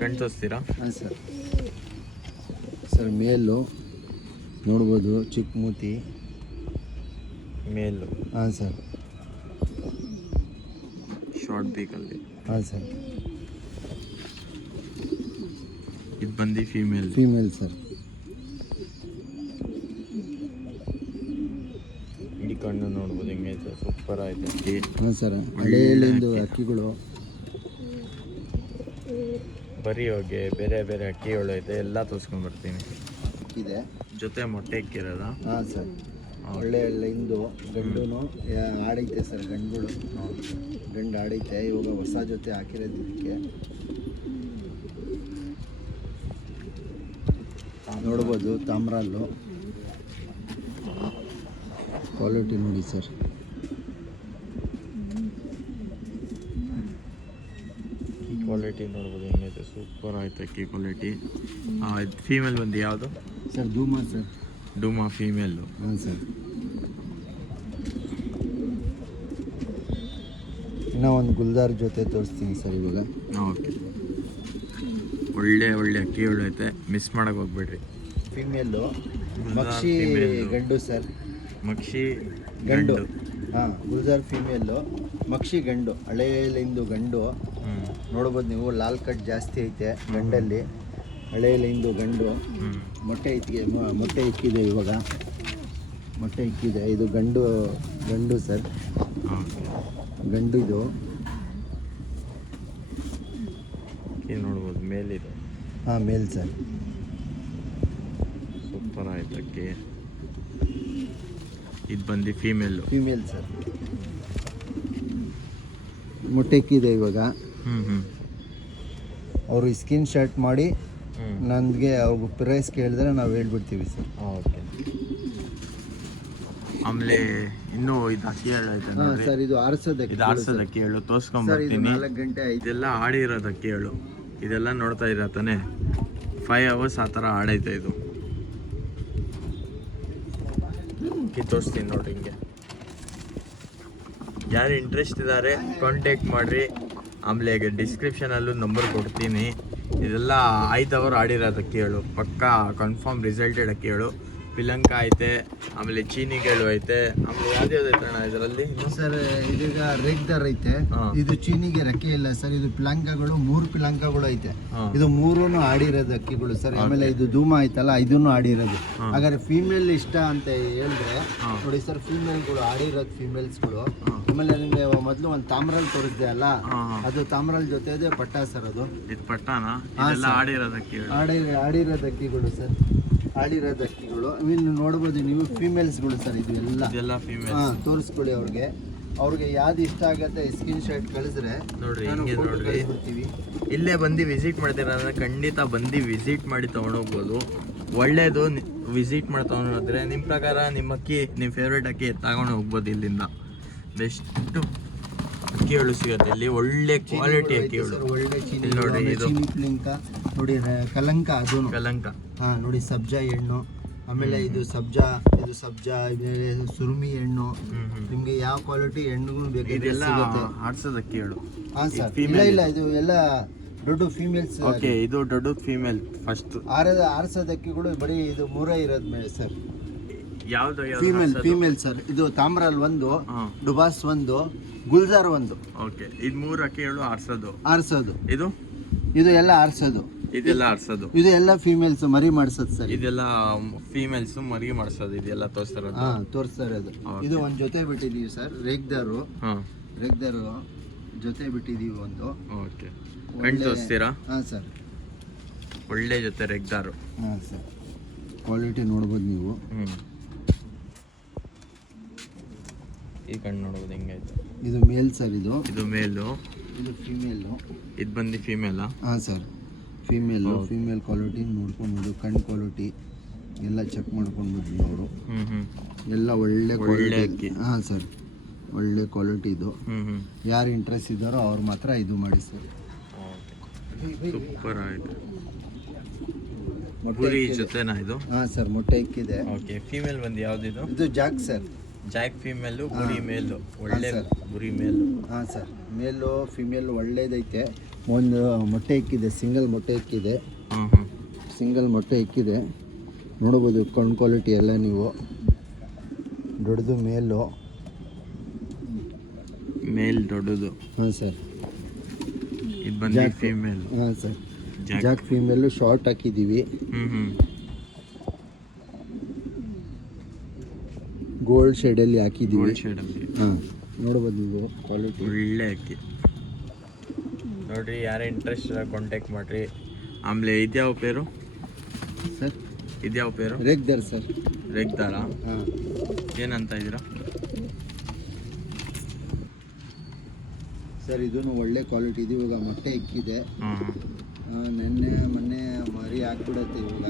ಕಣ್ಣು ತೋರಿಸ್ತೀರಾ? ಹಾಂ ಸರ್. ಸರ್ ಮೇಲು ನೋಡ್ಬೋದು, ಚಿಕ್ಕ ಮೂತಿ ಮೇಲು. ಹಾಂ ಸರ್. ಶಾರ್ಟ್ ಬೇಕಲ್ಲಿ. ಹಾಂ ಸರ್. ಇದು ಬಂದು ಫೀಮೇಲ್ ಸರ್. ಈ ಕಣ್ಣು ನೋಡ್ಬೋದು ಹೆಂಗೈತೆ, ಸೂಪರ್ ಆಯ್ತು ಅಕ್ಕಿ. ಹಾಂ ಸರ್. ಹಳೆಯಲ್ಲಿಂದು ಅಕ್ಕಿಗಳು ಬರೀ ಹೋಗಿ ಬೇರೆ ಬೇರೆ ಅಕ್ಕಿಗಳು ಐತೆ, ಎಲ್ಲ ತೋರಿಸ್ಕೊಂಡು ಬರ್ತೀನಿ. ಇದೆ ಜೊತೆ ಮೊಟ್ಟೆ ಇಕ್ಕಿರೋದ. ಹಾಂ ಸರ್. ಒಳ್ಳೆ ಲೈನ್ದು ಗಂಡು ಆಡೈತೆ ಸರ್. ಗಂಡುಗಳು ಗಂಡು ಆಡೈತೆ. ಇವಾಗ ಹೊಸ ಜೊತೆ ಹಾಕಿರೋದು ಇದಕ್ಕೆ ನೋಡ್ಬೋದು. ತಾಮ್ರಲ್ಲು ಕ್ವಾಲಿಟಿ ನೋಡಿ ಸರ್. ಈ ಕ್ವಾಲಿಟಿ ನೋಡ್ಬೋದು ಹೆಂಗೈತೆ, ಸೂಪರ್ ಆಯ್ತು ಅಕ್ಕಿ ಕ್ವಾಲಿಟಿ. ಫೀಮೇಲ್ ಬಂದು ಯಾವುದು ಸರ್? ಧೂಮಾ ಸರ್. ಡೂಮಾ ಫೀಮೇಲು. ಹಾಂ ಸರ್. ಇನ್ನೂ ಒಂದು ಗುಲ್ದಾರ್ ಜೊತೆ ತೋರಿಸ್ತೀನಿ ಸರ್ ಇವಾಗ. ಓಕೆ. ಒಳ್ಳೆ ಅಕ್ಕಿಗಳು ಐತೆ, ಮಿಸ್ ಮಾಡಕ್ಕೆ ಹೋಗ್ಬೇಡ್ರಿ. ಫೀಮೇಲು ಮಕ್ಷಿ ಗಂಡು ಸರ್. ಮಕ್ಷಿ ಗಂಡು. ಹಾಂ, ಗುಲ್ಜಾರ್ ಫೀಮೇಲು, ಮಕ್ಷಿ ಗಂಡು. ಹಳೆಯಲಿಂದು ಗಂಡು ನೋಡ್ಬೋದು ನೀವು. ಲಾಲ್ ಕಟ್ ಜಾಸ್ತಿ ಐತೆ ಗಂಡಲ್ಲಿ. ಹಳೆಯಲಿಂದು ಗಂಡು. ಮೊಟ್ಟೆ ಇಕ್ಕಿದೆ ಇವಾಗ. ಮೊಟ್ಟೆ ಇಕ್ಕಿದೆ. ಇದು ಗಂಡು ಸರ್. ಗಂಡು ಇದು. ನೋಡ್ಬೋದು ಮೇಲಿದೆ. ಹಾಂ, ಮೇಲ್ ಸರ್. ಸೂಪರ್ ಆಯ್ತು ಅಕ್ಕಿ. ಇದು ಬಂದು ಫೀಮೇಲ್ ಸರ್. ಮೊಟ್ಟೆ ಇಕ್ಕಿದೆ ಇವಾಗ. ಅವರು ಸ್ಕ್ರೀನ್ ಶಾಟ್ ಮಾಡಿ ನನಗೆ ಅವ್ರಿಗೆ ಪ್ರೈಸ್ ಕೇಳಿದ್ರೆ ನಾವು ಹೇಳ್ಬಿಡ್ತೀವಿ ಸರ್. ಓಕೆ. ಆಮೇಲೆ ಇನ್ನೂ ಇದು ಅಕ್ಕಿ ಹೇಳು ಐತೆ ನೋಡಿ ಸರ್. ಇದು ಆರಿಸೋದಕ್ಕೆ. ಇದು ಆರಿಸೋದು ಅಕ್ಕಿ ಹೇಳು ತೋರಿಸ್ಕೊಂಬರ್ತೀನಿ. 4 ಗಂಟೆ ಆಯ್ತು. ಇದೆಲ್ಲ ಆಡಿರೋದು ಅಕ್ಕಿ ಹೇಳು. ಇದೆಲ್ಲ ನೋಡ್ತಾ ಇರ ತಾನೆ, 5 hours ಆ ಥರ ಆಡೈತೆ ಇದು. ಅಕ್ಕಿ ತೋರಿಸ್ತೀನಿ ನೋಡ್ರಿ ಹಿಂಗೆ. ಯಾರು ಇಂಟ್ರೆಸ್ಟ್ ಇದ್ದಾರೆ ಕಾಂಟ್ಯಾಕ್ಟ್ ಮಾಡಿರಿ. ಆಮೇಲೆ ಡಿಸ್ಕ್ರಿಪ್ಷನಲ್ಲೂ ನಂಬರ್ ಕೊಡ್ತೀನಿ. ಇದೆಲ್ಲ 5 hour ಆಡಿರೋದು ಅಕ್ಕಿಗಳು, ಪಕ್ಕಾ ಕನ್ಫರ್ಮ್ ರಿಸಲ್ಟೆಡ್ ಅಕ್ಕಿಗಳು. ಪಿಲಂಕ ಐತೆ, ಆಮೇಲೆ ಚೀನಿಗಳು ಐತೆ, ಆಮೇಲೆ ಯಾವ್ದು ಐತೆ ಅಣ್ಣ ಇದರಲ್ಲಿ ಸರ್? ಇದೀಗ ರೇಗ್ದಾರ್ ಐತೆ. ಇದು ಚೀನಿಗೆ ರೆಕ್ಕೆ ಇಲ್ಲ ಸರ್. ಇದು ಪಿಲಾಂಕಗಳು 3 ಪಿಲಾಂಕಗಳು ಐತೆ. ಇದು 3 ಆಡಿರೋದು ಅಕ್ಕಿಗಳು ಸರ್. ಆಮೇಲೆ ಇದು ಧೂಮ ಐತಲ್ಲ, ಇದನ್ನು ಆಡಿರೋದು. ಹಾಗಾದ್ರೆ ಫೀಮೇಲ್ ಇಷ್ಟ ಅಂತ ಹೇಳಿದ್ರೆ ನೋಡಿ ಸರ್, ಫೀಮೇಲ್ಗಳು ಆಡಿರೋದು ಫೀಮೇಲ್ಸ್ಗಳು. ಆಮೇಲೆ ನಿಮಗೆ ಮೊದಲು ಒಂದು ತಾಮ್ರಲ್ಲಿ ತೋರಿಸಿದೆ ಅಲ್ಲ, ಅದು ತಾಮ್ರಲ್ಲಿ ಜೊತೆ ಪಟ್ಟ ಸರ್. ಅದು ಇದು ಪಟ್ಟಾನ. ಆಡಿರೋದು ಅಕ್ಕಿಗಳು ಸರ್. ಆಡಿರೋದು ಅಕ್ಕಿಗಳು ಇನ್ನು ನೋಡ್ಬೋದು ನೀವು. ಫೀಮೇಲ್ಸ್ಗಳು ಸರ್. ಇದು ಎಲ್ಲ ಫೀಮೇಲ್. ತೋರಿಸ್ಕೊಳ್ಳಿ ಅವ್ರಿಗೆ ಯಾವ್ದು ಇಷ್ಟ ಆಗತ್ತೆ ಸ್ಕ್ರೀನ್ ಶಾಟ್ ಕಳಿಸ್ರೆ ನೋಡ್ರಿ ಕಳಿಸ್ಬಿಡ್ತೀವಿ. ಇಲ್ಲೇ ಬಂದು ವಿಸಿಟ್ ಮಾಡ್ತೀರ ಅಂದ್ರೆ ಖಂಡಿತ ಬಂದು ವಿಸಿಟ್ ಮಾಡಿ ತೊಗೊಂಡೋಗ್ಬೋದು. ಒಳ್ಳೇದು. ವಿಸಿಟ್ ಮಾಡಿ ತೊಗೊಂಡೋದ್ರೆ ನಿಮ್ಮ ಪ್ರಕಾರ ನಿಮ್ಮ ಅಕ್ಕಿ, ನಿಮ್ಮ ಫೇವ್ರೇಟ್ ಅಕ್ಕಿ ತಗೊಂಡು ಹೋಗ್ಬೋದು. ಇಲ್ಲಿಂದ ಬೆಸ್ಟ್ ಅಕ್ಕಿಗಳು ಸಿಗುತ್ತೆ ಇಲ್ಲಿ. ಒಳ್ಳೆ ಕ್ವಾಲಿಟಿ ಅಕ್ಕಿಗಳು. ಒಳ್ಳೆ ನೋಡಿ ಇದು ನೋಡಿ ಕಲಂಕ. ಅದು ಕಲಂಕ. ಹಾಂ ನೋಡಿ, ಸಬ್ಜಾ ಹೆಣ್ಣು. ಆಮೇಲೆ ಇದು ಸಬ್ಜಾ, ಸುರುಮಿ ಹೆಣ್ಣು. ನಿಮ್ಗೆ ಯಾವ ಕ್ವಾಲಿಟಿ ಹೆಣ್ಣುಗಳು ಬೇಕು ಇದೆಲ್ಲ ಆಡ್ಸೋದು ಅಕ್ಕಿಗಳು. ಹಾಂ ಸರ್. ಇಲ್ಲ ಇದು ಎಲ್ಲ ದೊಡ್ಡ ಫೀಮೇಲ್ಸ್ ಓಕೆ, ಇದು ದೊಡ್ಡ ಫೀಮೇಲ್ ಫಸ್ಟ್. ಆರ್ಸದ ಅಕ್ಕಿಗಳು ಬರೀ ಇದು 3 ಇರೋದು ಸರ್. ಯಾವ್ದು ಫೀಮೇಲ್ ಸರ್. ಇದು ತಾಮ್ರಾಲ್ 1, ಡುಬಾಸ್ 1, ಗುಲ್ಜಾರ್ 1. ಓಕೆ, ಇದು 3 ಅಕ್ಕಿಗಳು ಆರ್ಸೋದು. ಇದು ಎಲ್ಲ ಆರ್ಸೋದು. ಇದೆಲ್ಲ ಆರ್ಸೋದು. ಇದು ಎಲ್ಲ ಫೀಮೇಲ್ಸ್ ಮರಿ ಮಾಡ್ಸೋದು ಸರ್. ಇದೆಲ್ಲ ಫೀಮೇಲ್ಸ್ ಮರಿ ಮಾಡ್ಸೋದು. ಇದೆಲ್ಲ ತೋರಿಸ್ತಾ ಇರೋದು. ಇದು ಒಂದು ಜೊತೆ ಬಿಟ್ಟಿದೀವಿ ಸರ್, ರೇಗ್ದಾರು ಜೊತೆ ಬಿಟ್ಟಿದೀವಿ ಒಂದು. ಓಕೆ, ಕಣ್ಣು ತೋರಿಸ್ತೀರಾ? ಹಾಂ ಸರ್, ಒಳ್ಳೆ ಜೊತೆ ರೆಗ್ದಾರು. ಹಾಂ ಸರ್, ಕ್ವಾಲಿಟಿ ನೋಡ್ಬೋದು ನೀವು. ಈ ಕಣ್ಣು ನೋಡ್ಬೋದು ಹೆಂಗೈತೆ. ಇದು ಮೇಲ್ ಸರ್. ಇದು ಮೇಲು, ಇದು ಫೀಮೇಲು. ಇದು ಬಂದು ಫೀಮೇಲಾ? ಹಾಂ ಸರ್, ಫೀಮೇಲ್ ಕ್ವಾಲಿಟಿ ನೋಡ್ಕೊಬೋದು. ಕಣ್ಣು ಕ್ವಾಲಿಟಿ ಎಲ್ಲ ಚೆಕ್ ಮಾಡ್ಕೊಂಡ್ಬಿಡ್ಲಿ ಅವರು. ಎಲ್ಲ ಒಳ್ಳೆ ಅಕ್ಕಿ. ಹಾಂ ಸರ್, ಒಳ್ಳೆ ಕ್ವಾಲಿಟಿ ಇದು. ಯಾರು ಇಂಟ್ರೆಸ್ಟ್ ಇದ್ದಾರೋ ಅವ್ರು ಮಾತ್ರ ಇದು ಮಾಡಿ ಸರ್. ಸೂಪರ್ ಆಯಿತು. ಗುರಿ ಜೊತೆನಾ ಇದು? ಹಾಂ ಸರ್, ಮೊಟ್ಟೆ ಇಕ್ಕಿದೆ. ಓಕೆ, ಫೀಮೇಲ್ ಬಂದು ಯಾವುದಿದು? ಇದು ಜಾಕ್ ಸರ್. ಜಾಕ್ ಫೀಮೇಲು, ಗುರಿ ಮೇಲು. ಒಳ್ಳೆ ಗುರಿ ಮೇಲು. ಹಾಂ ಸರ್, ಮೇಲು ಫಿಮೇಲ್ ಒಳ್ಳೇದೈತೆ. ಒಂದು ಮೊಟ್ಟೆ ಇಕ್ಕಿದೆ, ಸಿಂಗಲ್ ಮೊಟ್ಟೆ ಇಕ್ಕಿದೆ. ನೋಡ್ಬೋದು ಕಣ್ಣು ಕ್ವಾಲಿಟಿ ಎಲ್ಲ ನೀವು. ದೊಡ್ಡದು ಮೇಲ್ ದೊಡ್ಡದು. ಹಾಂ ಸರ್, ಇದು ಬಂದು ಫೀಮೇಲ್. ಹಾಂ ಸರ್, ಜಾಕ್ ಫೀಮೇಲು ಶಾರ್ಟ್ ಹಾಕಿದ್ದೀವಿ. ಗೋಲ್ಡ್ ಶೇಡಲ್ಲಿ ಹಾಕಿದ್ದೀವಿ. ಹಾಂ, ನೋಡ್ಬೋದು ನೀವು ಕ್ವಾಲಿಟಿ. ಒಳ್ಳೆ ಅಕ್ಕಿ ನೋಡ್ರಿ. ಯಾರೇ ಇಂಟ್ರೆಸ್ಟ್ ಕಾಂಟ್ಯಾಕ್ಟ್ ಮಾಡಿರಿ. ಆಮೇಲೆ ಇದ್ಯಾವ ಪೇರು ಸರ್? ಇದ್ಯಾವ ಪೇರು? ರೇಗ್ದಾರ್ ಸರ್. ರೇಗ್ದಾರಾ? ಹಾಂ. ಏನಂತ ಇದ್ದೀರಾ ಸರ್? ಇದೂ ಒಳ್ಳೆ ಕ್ವಾಲಿಟಿ ಇದೆ. ಇವಾಗ ಮೊಟ್ಟೆ ಇಕ್ಕಿದೆ. ಮೊನ್ನೆ ಮರಿ ಹಾಕ್ಬಿಡತ್ತೆ. ಇವಾಗ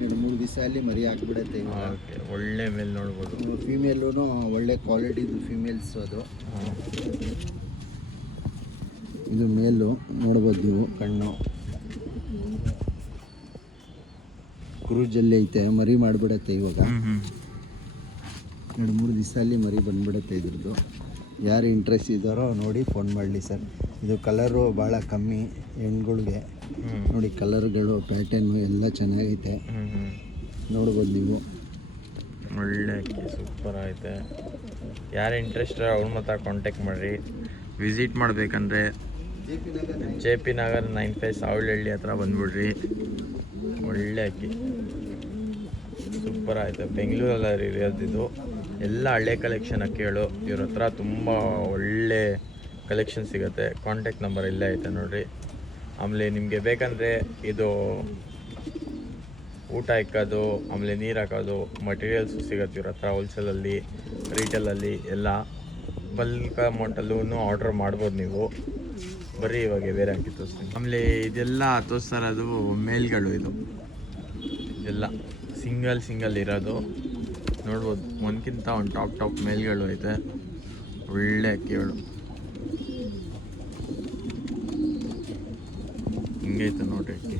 2-3 ದಿವಸ ಅಲ್ಲಿ ಮರಿ ಹಾಕ್ಬಿಡತ್ತೆ. ಇವಾಗ ಒಳ್ಳೆ ಮೇಲ್ ನೋಡ್ಬೋದು. ಫೀಮೇಲೂ ಒಳ್ಳೆ ಕ್ವಾಲಿಟಿದು ಫೀಮೇಲ್ಸ್. ಅದು ಇದು ಮೇಲು ನೋಡ್ಬೋದು ನೀವು. ಕಣ್ಣು ಕ್ರೂಜಲ್ಲಿ ಐತೆ. ಮರಿ ಮಾಡಿಬಿಡತ್ತೆ. ಇವಾಗ 2-3 ದಿವಸ ಅಲ್ಲಿ ಮರಿ ಬಂದ್ಬಿಡತ್ತೆ ಇದ್ರದ್ದು. ಯಾರು ಇಂಟ್ರೆಸ್ಟ್ ಇದ್ದಾರೋ ನೋಡಿ ಫೋನ್ ಮಾಡಲಿ ಸರ್. ಇದು ಕಲರು ಭಾಳ ಕಮ್ಮಿ ಹೆಣ್ಗಳಿಗೆ. ನೋಡಿ ಕಲರ್ಗಳು, ಪ್ಯಾಟರ್ನು ಎಲ್ಲ ಚೆನ್ನಾಗೈತೆ. ನೋಡ್ಬೋದು ನೀವು. ಒಳ್ಳೆ ಅಕ್ಕಿ, ಸೂಪರ್ ಐತೆ. ಯಾರು ಇಂಟ್ರೆಸ್ಟ್ ಅವ್ರ ಮಾತ್ರ ಕಾಂಟ್ಯಾಕ್ಟ್ ಮಾಡಿರಿ. ವಿಸಿಟ್ ಮಾಡಬೇಕಂದ್ರೆ JP ನಗರ್ 95 ಸಾವಳಹಳ್ಳಿ ಹತ್ರ ಬಂದ್ಬಿಡ್ರಿ. ಒಳ್ಳೆ ಅಕ್ಕಿ, ಸೂಪರ್ ಆಯಿತು. ಬೆಂಗಳೂರಲ್ಲಿ ಇರೋದಿದು. ಎಲ್ಲ ಹಳ್ಳೆ ಕಲೆಕ್ಷನ್ ಅಕ್ಕಿಗಳು. ಇವ್ರ ಹತ್ರ ತುಂಬ ಒಳ್ಳೆ ಕಲೆಕ್ಷನ್ ಸಿಗುತ್ತೆ. ಕಾಂಟ್ಯಾಕ್ಟ್ ನಂಬರ್ ಇಲ್ಲೇ ಐತೆ ನೋಡಿರಿ. ಆಮೇಲೆ ನಿಮಗೆ ಬೇಕಂದರೆ ಇದು ಊಟ ಇಕ್ಕೋದು, ಆಮೇಲೆ ನೀರು ಹಾಕೋದು ಮಟೀರಿಯಲ್ಸು ಸಿಗುತ್ತೆ ಇವ್ರ ಹತ್ರ. ಹೋಲ್ಸೇಲಲ್ಲಿ, ರೀಟೇಲಲ್ಲಿ ಎಲ್ಲ ಬಲ್ಕ್ ಅಮೌಂಟಲ್ಲೂ ಆರ್ಡ್ರ್ ಮಾಡ್ಬೋದು ನೀವು. ಬರೀ ಇವಾಗ ಬೇರೆ ಹಾಕಿ ತೋರಿಸ್ತೀನಿ. ಆಮೇಲೆ ಇದೆಲ್ಲ ತೋರಿಸ್ತಾ ಇರೋದು ಮೇಲ್ಗಳು. ಇದೆಲ್ಲ ಸಿಂಗಲ್ ಇರೋದು ನೋಡ್ಬೋದು. ಒಂದಕ್ಕಿಂತ ಒಂದು ಟಾಪ್ ಮೇಲ್ಗಳು ಐತೆ. ಒಳ್ಳೆ ಅಕ್ಕಿಗಳು ಹಿಂಗೈತೆ ನೋಡ್ರಿ ಅಕ್ಕಿ.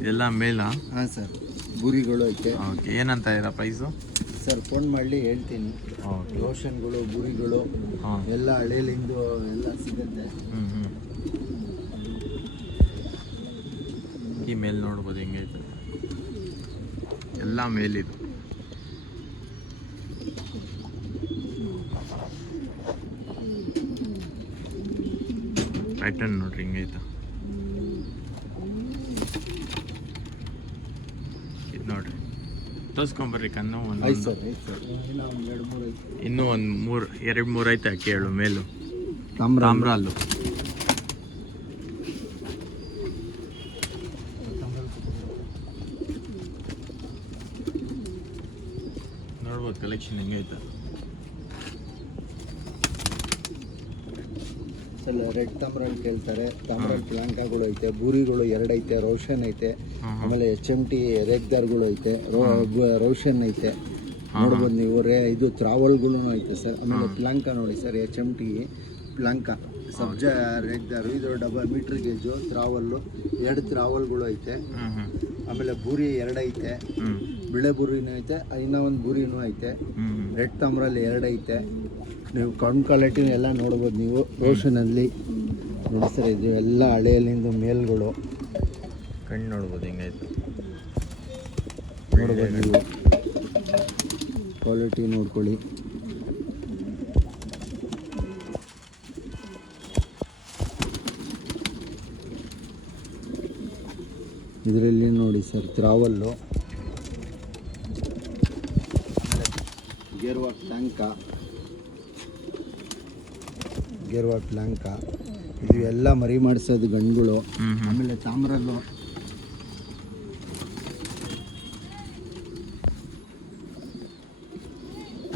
ಇದೆಲ್ಲ ಮೇಲಾ? ಹಾಂ ಸರ್, ಬುರಿಗಳು ಐತೆ. ಓಕೆ, ಏನಂತ ಇರೋ ಪ್ರೈಸು ಸರ್? ಫೋನ್ ಮಾಡಲಿ ಹೇಳ್ತೀನಿ. ಲೋಷನ್ಗಳು, ಬುರಿಗಳು ಎಲ್ಲ ಹಳೇಲಿಂದು ಎಲ್ಲ ಸಿಗುತ್ತೆ. ಈ ಮೇಲೆ ನೋಡ್ಬೋದು ಹೆಂಗೈತೆ. ಎಲ್ಲ ಮೇಲಿದು. ಪ್ಯಾಟರ್ನ್ ನೋಡ್ರಿ ಹಿಂಗೈತೆ. ಇದು ನೋಡ್ರಿ, ತೋರಿಸ್ಕೊಂಬರ್ರಿ ಕಣ್ಣು. ಇನ್ನೂ ಒಂದು 2-3 ಐತೆ ಅಕ್ಕಿ ಹೇಳು ಮೇಲು. ತಾಮ್ರಾಲು ನೋಡ್ಬೋದು ಕಲೆಕ್ಷನ್ ಹೆಂಗೈತೆ. ರೆಡ್ ತಾಮ್ರಲ್ಲಿ ಕೇಳ್ತಾರೆ. ತಾಮ್ರಲ್ಲಿ ಪ್ಲಾಂಕಾಗಳು ಐತೆ, ಬೂರಿಗಳು 2 ಐತೆ, ರೋಷನ್ ಐತೆ. ಆಮೇಲೆ HMT ರೇಗ್ದಾರ್ಗಳು ಐತೆ, ರೋಷನ್ ಐತೆ. ನೋಡ್ಬೋದು ನೀವು. ಇದು ತ್ರಾವಲ್ಗಳು ಐತೆ ಸರ್. ಆಮೇಲೆ ಪ್ಲಾಂಕ ನೋಡಿ ಸರ್, HMT ಪ್ಲಾಂಕ ಸಬ್ಜಾ ರೇಗ್ದಾರು. ಇದು ಡಬಲ್ ಮೀಟ್ರ್ ಗೇಜು ತ್ರಾವಲ್ಲು. 2 ತ್ರಾವಲ್ಗಳು ಐತೆ. ಆಮೇಲೆ ಬೂರಿ 2 ಐತೆ. ಬಿಳೆ ಬೂರಿನೂ ಐತೆ, ಇನ್ನೂ ಒಂದು ಬೂರಿನೂ ಐತೆ. ರೆಡ್ ತಾಮ್ರಲ್ಲಿ 2 ಐತೆ. ನೀವು ಕಣ್ಣು ಕ್ವಾಲಿಟಿ ಎಲ್ಲ ನೋಡ್ಬೋದು ನೀವು ರೋಷನಲ್ಲಿ ನೋಡಿ ಸರ್. ಇದು ಎಲ್ಲ ಹಳೆಯಲ್ಲಿಂದ ಮೇಲ್ಗಳು ಕಣ್ಣು ನೋಡ್ಬೋದು ಹಿಂಗೈತೆ, ನೋಡ್ಬೋದು ನೀವು. ಕ್ವಾಲಿಟಿ ನೋಡ್ಕೊಳ್ಳಿ. ಇದರಲ್ಲಿ ನೋಡಿ ಸರ್ ತ್ರಾವಲ್ಲು, ಗೇರ್ ವಾಕ್ ಲ್ಯಾಂಕ, ಇದು ಎಲ್ಲ ಮರಿ ಮಾಡಿಸೋದು ಗಂಡುಗಳು. ಆಮೇಲೆ ತಾಮ್ರಲ್ಲು,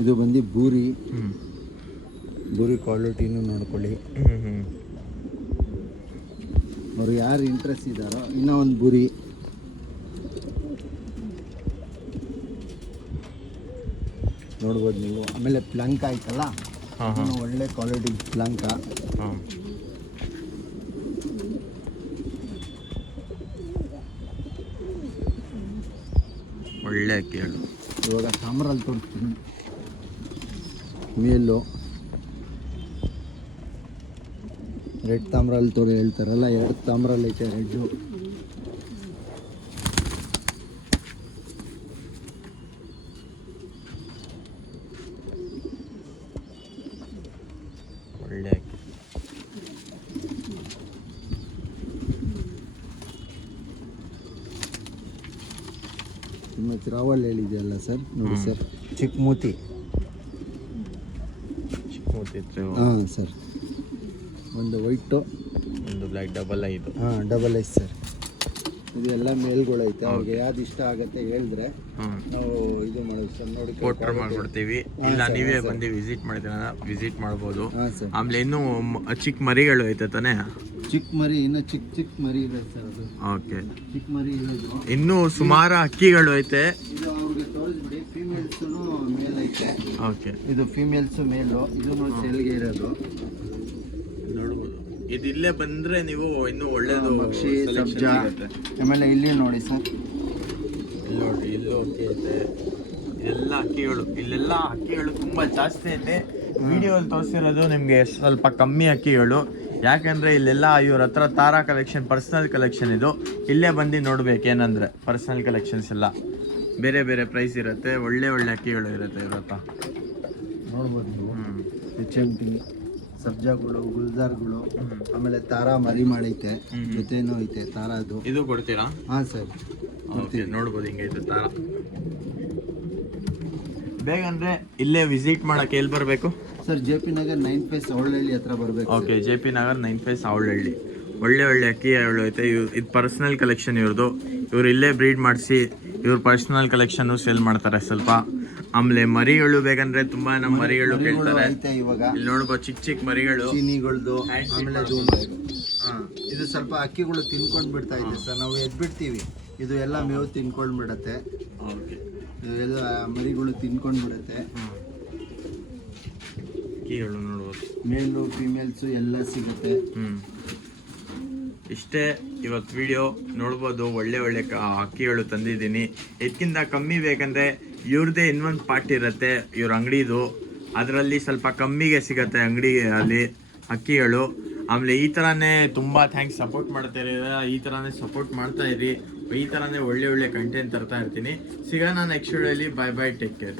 ಇದು ಬಂದು ಬೂರಿ ಕ್ವಾಲಿಟಿನೂ ನೋಡ್ಕೊಳ್ಳಿ. ಅವ್ರು ಯಾರು ಇಂಟ್ರೆಸ್ಟ್ ಇದ್ದಾರೋ ಇನ್ನೂ ಒಂದು ಬೂರಿ. ನೋಡ್ಬೋದು ನೀವು. ಆಮೇಲೆ ಪ್ಲಂಕ್ ಆಯ್ತಲ್ಲ, ಒಳ್ಳೆ ಕ್ವಾಲಿಟಿ ಪ್ಲಂಕ. ಒಳ್ಳೆ ಕೇಳು. ಇವಾಗ ತಾಮ್ರಲ್ಲಿ ತೋರಿಸ್ತೀನಿ. ಮೇಲು ರೆಡ್ ತಾಮ್ರಲ್ಲಿ ಹೇಳ್ತಾರಲ್ಲ, 2 ತಾಮ್ರಲ್ಲಿ ಐತೆ ರೆಡ್ಡು. ಒಳ್ಳೆ ನಿಮ್ಮ ತ್ರಾವಲ್ ಹೇಳಿದೆಯಲ್ಲ ಸರ್, ನೋಡಿ ಸರ್ ಚಿಕ್ಕ ಮೂತಿ. ಹಾಂ ಸರ್, ಒಂದು ವೈಟು ಒಂದು ಬ್ಲ್ಯಾಕ್, ಡಬಲ್ ಐದು. Double ice sir. ಇದು ಎಲ್ಲ ಮೇಲ್ಗಳೈತೆ. ಅವ್ರಿಗೆ ಯಾವ್ದು ಇಷ್ಟ ಆಗತ್ತೆ ಹೇಳಿದ್ರೆ ನಾವು ಇದು ಮಾಡೋದು ಸರ್. ನೋಡಿ ಫೋಟೋ ಮಾಡ್ಕೊಡ್ತೀವಿ. ಇಲ್ಲ ನೀವೇ ಬಂದು ವಿಸಿಟ್ ಮಾಡ್ಬೋದು. ಆಮೇಲೆ ಇನ್ನೂ ಚಿಕ್ಕ ಮರಿಗಳು ಐತೆ ತಾನೇ? ಚಿಕ್ಕ ಮರಿ ಇನ್ನೂ ಚಿಕ್ಕ ಮರಿ ಇದೆ ಸರ್. ಅದು ಓಕೆ, ಚಿಕ್ಕ ಮರಿ ಇರೋದು. ಇನ್ನೂ ಸುಮಾರು ಹಕ್ಕಿಗಳು ಐತೆ. ಇದು ಅವ್ರಿಗೆ ತೋರಿಸ್ಬಿಡಿ. ಫೀಮೇಲ್ಸು ಮೇಲ್ ಐತೆ. ಓಕೆ, ಇದು ಫೀಮೇಲ್ಸು ಮೇಲು. ಇದನ್ನು ಸೇಲ್ಗೆ ಇರೋದು ನೋಡ್ಬೋದು. ಇದು ಇಲ್ಲೇ ಬಂದ್ರೆ ನೀವು ಇನ್ನೂ ಒಳ್ಳೇದು ಪಕ್ಷಿ ಸಬ್ಜಾ. ಆಮೇಲೆ ಇಲ್ಲಿ ನೋಡಿ ಸರ್, ಇಲ್ಲಿ ನೋಡಿ, ಇಲ್ಲೂ ಹಕ್ಕಿ ಐತೆ. ಎಲ್ಲ ಹಕ್ಕಿಗಳು, ಇಲ್ಲೆಲ್ಲ ಹಕ್ಕಿಗಳು ತುಂಬ ಜಾಸ್ತಿ ಐತೆ. ವಿಡಿಯೋಲ್ಲಿ ತೋರಿಸಿರೋದು ನಿಮಗೆ ಸ್ವಲ್ಪ ಕಮ್ಮಿ ಹಕ್ಕಿಗಳು. ಯಾಕಂದರೆ ಇಲ್ಲೆಲ್ಲ ಇವ್ರ ಹತ್ರ ತಾರಾ ಕಲೆಕ್ಷನ್, ಪರ್ಸ್ನಲ್ ಕಲೆಕ್ಷನ್ ಇದು. ಇಲ್ಲೇ ಬಂದು ನೋಡ್ಬೇಕೇನಂದರೆ ಪರ್ಸ್ನಲ್ ಕಲೆಕ್ಷನ್ಸ್ ಎಲ್ಲ ಬೇರೆ ಬೇರೆ ಪ್ರೈಸ್ ಇರುತ್ತೆ. ಒಳ್ಳೆ ಹಕ್ಕಿಗಳು ಇರುತ್ತೆ ಇವ್ರ ಹತ್ರ. ನೋಡ್ಬೋದು ನೀವು. HMT ಸಬ್ಜಾಗಳು, ಗುಲ್ಜಾರ್ಗಳು. ಆಮೇಲೆ ತಾರಾ ಮರಿ ಮಾಡೈತೆ, ಜೊತೆನೂ ಐತೆ ತಾರಾದು. ಇದು ಕೊಡ್ತೀರಾ? ಹಾಂ ಸರ್, ಓಕೆ. ನೋಡ್ಬೋದು ಹಿಂಗೈತೆ ತಾರಾ. ಬೇಗಂದ್ರೆ ಇಲ್ಲೇ ವಿಸಿಟ್ ಮಾಡಕ್ಕೆ ಎಲ್ಲಿ ಬರಬೇಕು sir? JP Nagar 9 phase Avalahalli ಹತ್ರ ಬರಬೇಕು. Okay, JP Nagar 9 phase Avalahalli. ಒಳ್ಳೆ ಹಕ್ಕಿಗಳು ಐತೆ. ಇದು ಪರ್ಸ್ನಲ್ ಕಲೆಕ್ಷನ್ ಇವ್ರದ್ದು. ಇವ್ರು ಇಲ್ಲೇ ಬ್ರೀಡ್ ಮಾಡಿಸಿ ಇವ್ರ ಪರ್ಸ್ನಲ್ ಕಲೆಕ್ಷನ್ನು ಸೇಲ್ ಮಾಡ್ತಾರೆ ಸ್ವಲ್ಪ. ಆಮೇಲೆ ಮರಿಗಳು ಬೇಕಂದ್ರೆ ತುಂಬಾ ನಮ್ಮ ಮರಿಗಳು ಕೇಳ್ತಾರೆ. ಇವಾಗ ಇಲ್ಲಿ ನೋಡ್ಬೋದು ಚಿಕ್ಕ ಮರಿಗಳು, ಚೀನಿಗಳದ್ದು. ಆಮೇಲೆ ಇದು ಸ್ವಲ್ಪ ಅಕ್ಕಿಗಳು ತಿನ್ಕೊಂಡು ಬಿಡ್ತಾ ಇದೆ ಸರ್. ನಾವು ಎದ್ಬಿಡ್ತೀವಿ, ಇದು ಎಲ್ಲ ಮೇವು ತಿನ್ಕೊಂಡು ಬಿಡತ್ತೆ. ಎಲ್ಲ ಮರಿಗಳು ತಿನ್ಕೊಂಡು ಬಿಡುತ್ತೆ. ಅಕ್ಕಿಗಳು ನೋಡ್ಬೋದು, ಮೇಲು ಫಿಮೇಲ್ಸು ಎಲ್ಲ ಸಿಗುತ್ತೆ. ಇಷ್ಟೇ ಇವತ್ತು ವಿಡಿಯೋ. ನೋಡ್ಬೋದು ಒಳ್ಳೆ ಅಕ್ಕಿಗಳು ತಂದಿದ್ದೀನಿ. ಇದಕ್ಕಿಂತ ಕಮ್ಮಿ ಬೇಕಂದ್ರೆ ಇವ್ರದ್ದೇ ಇನ್ನೊಂದು ಪಾರ್ಟ್ ಇರುತ್ತೆ ಇವ್ರ ಅಂಗಡಿದು, ಅದರಲ್ಲಿ ಸ್ವಲ್ಪ ಕಮ್ಮಿಗೆ ಸಿಗತ್ತೆ ಅಂಗಡಿಯಲ್ಲಿ ಅಕ್ಕಿಗಳು. ಆಮೇಲೆ ಈ ಥರನೇ ತುಂಬ ಥ್ಯಾಂಕ್ಸ್ ಸಪೋರ್ಟ್ ಮಾಡ್ತಾ ಇದ್ದೀರಾ. ಈ ಥರನೇ ಸಪೋರ್ಟ್ ಮಾಡ್ತಾ ಇರಿ. ಈ ಥರನೇ ಒಳ್ಳೆ ಕಂಟೆಂಟ್ ತರ್ತಾ ಇರ್ತೀನಿ. ಸಿಗೋಣ ನೆಕ್ಸ್ಟ್ ವಿಡಿಯೋಲಿ. Bye, take care.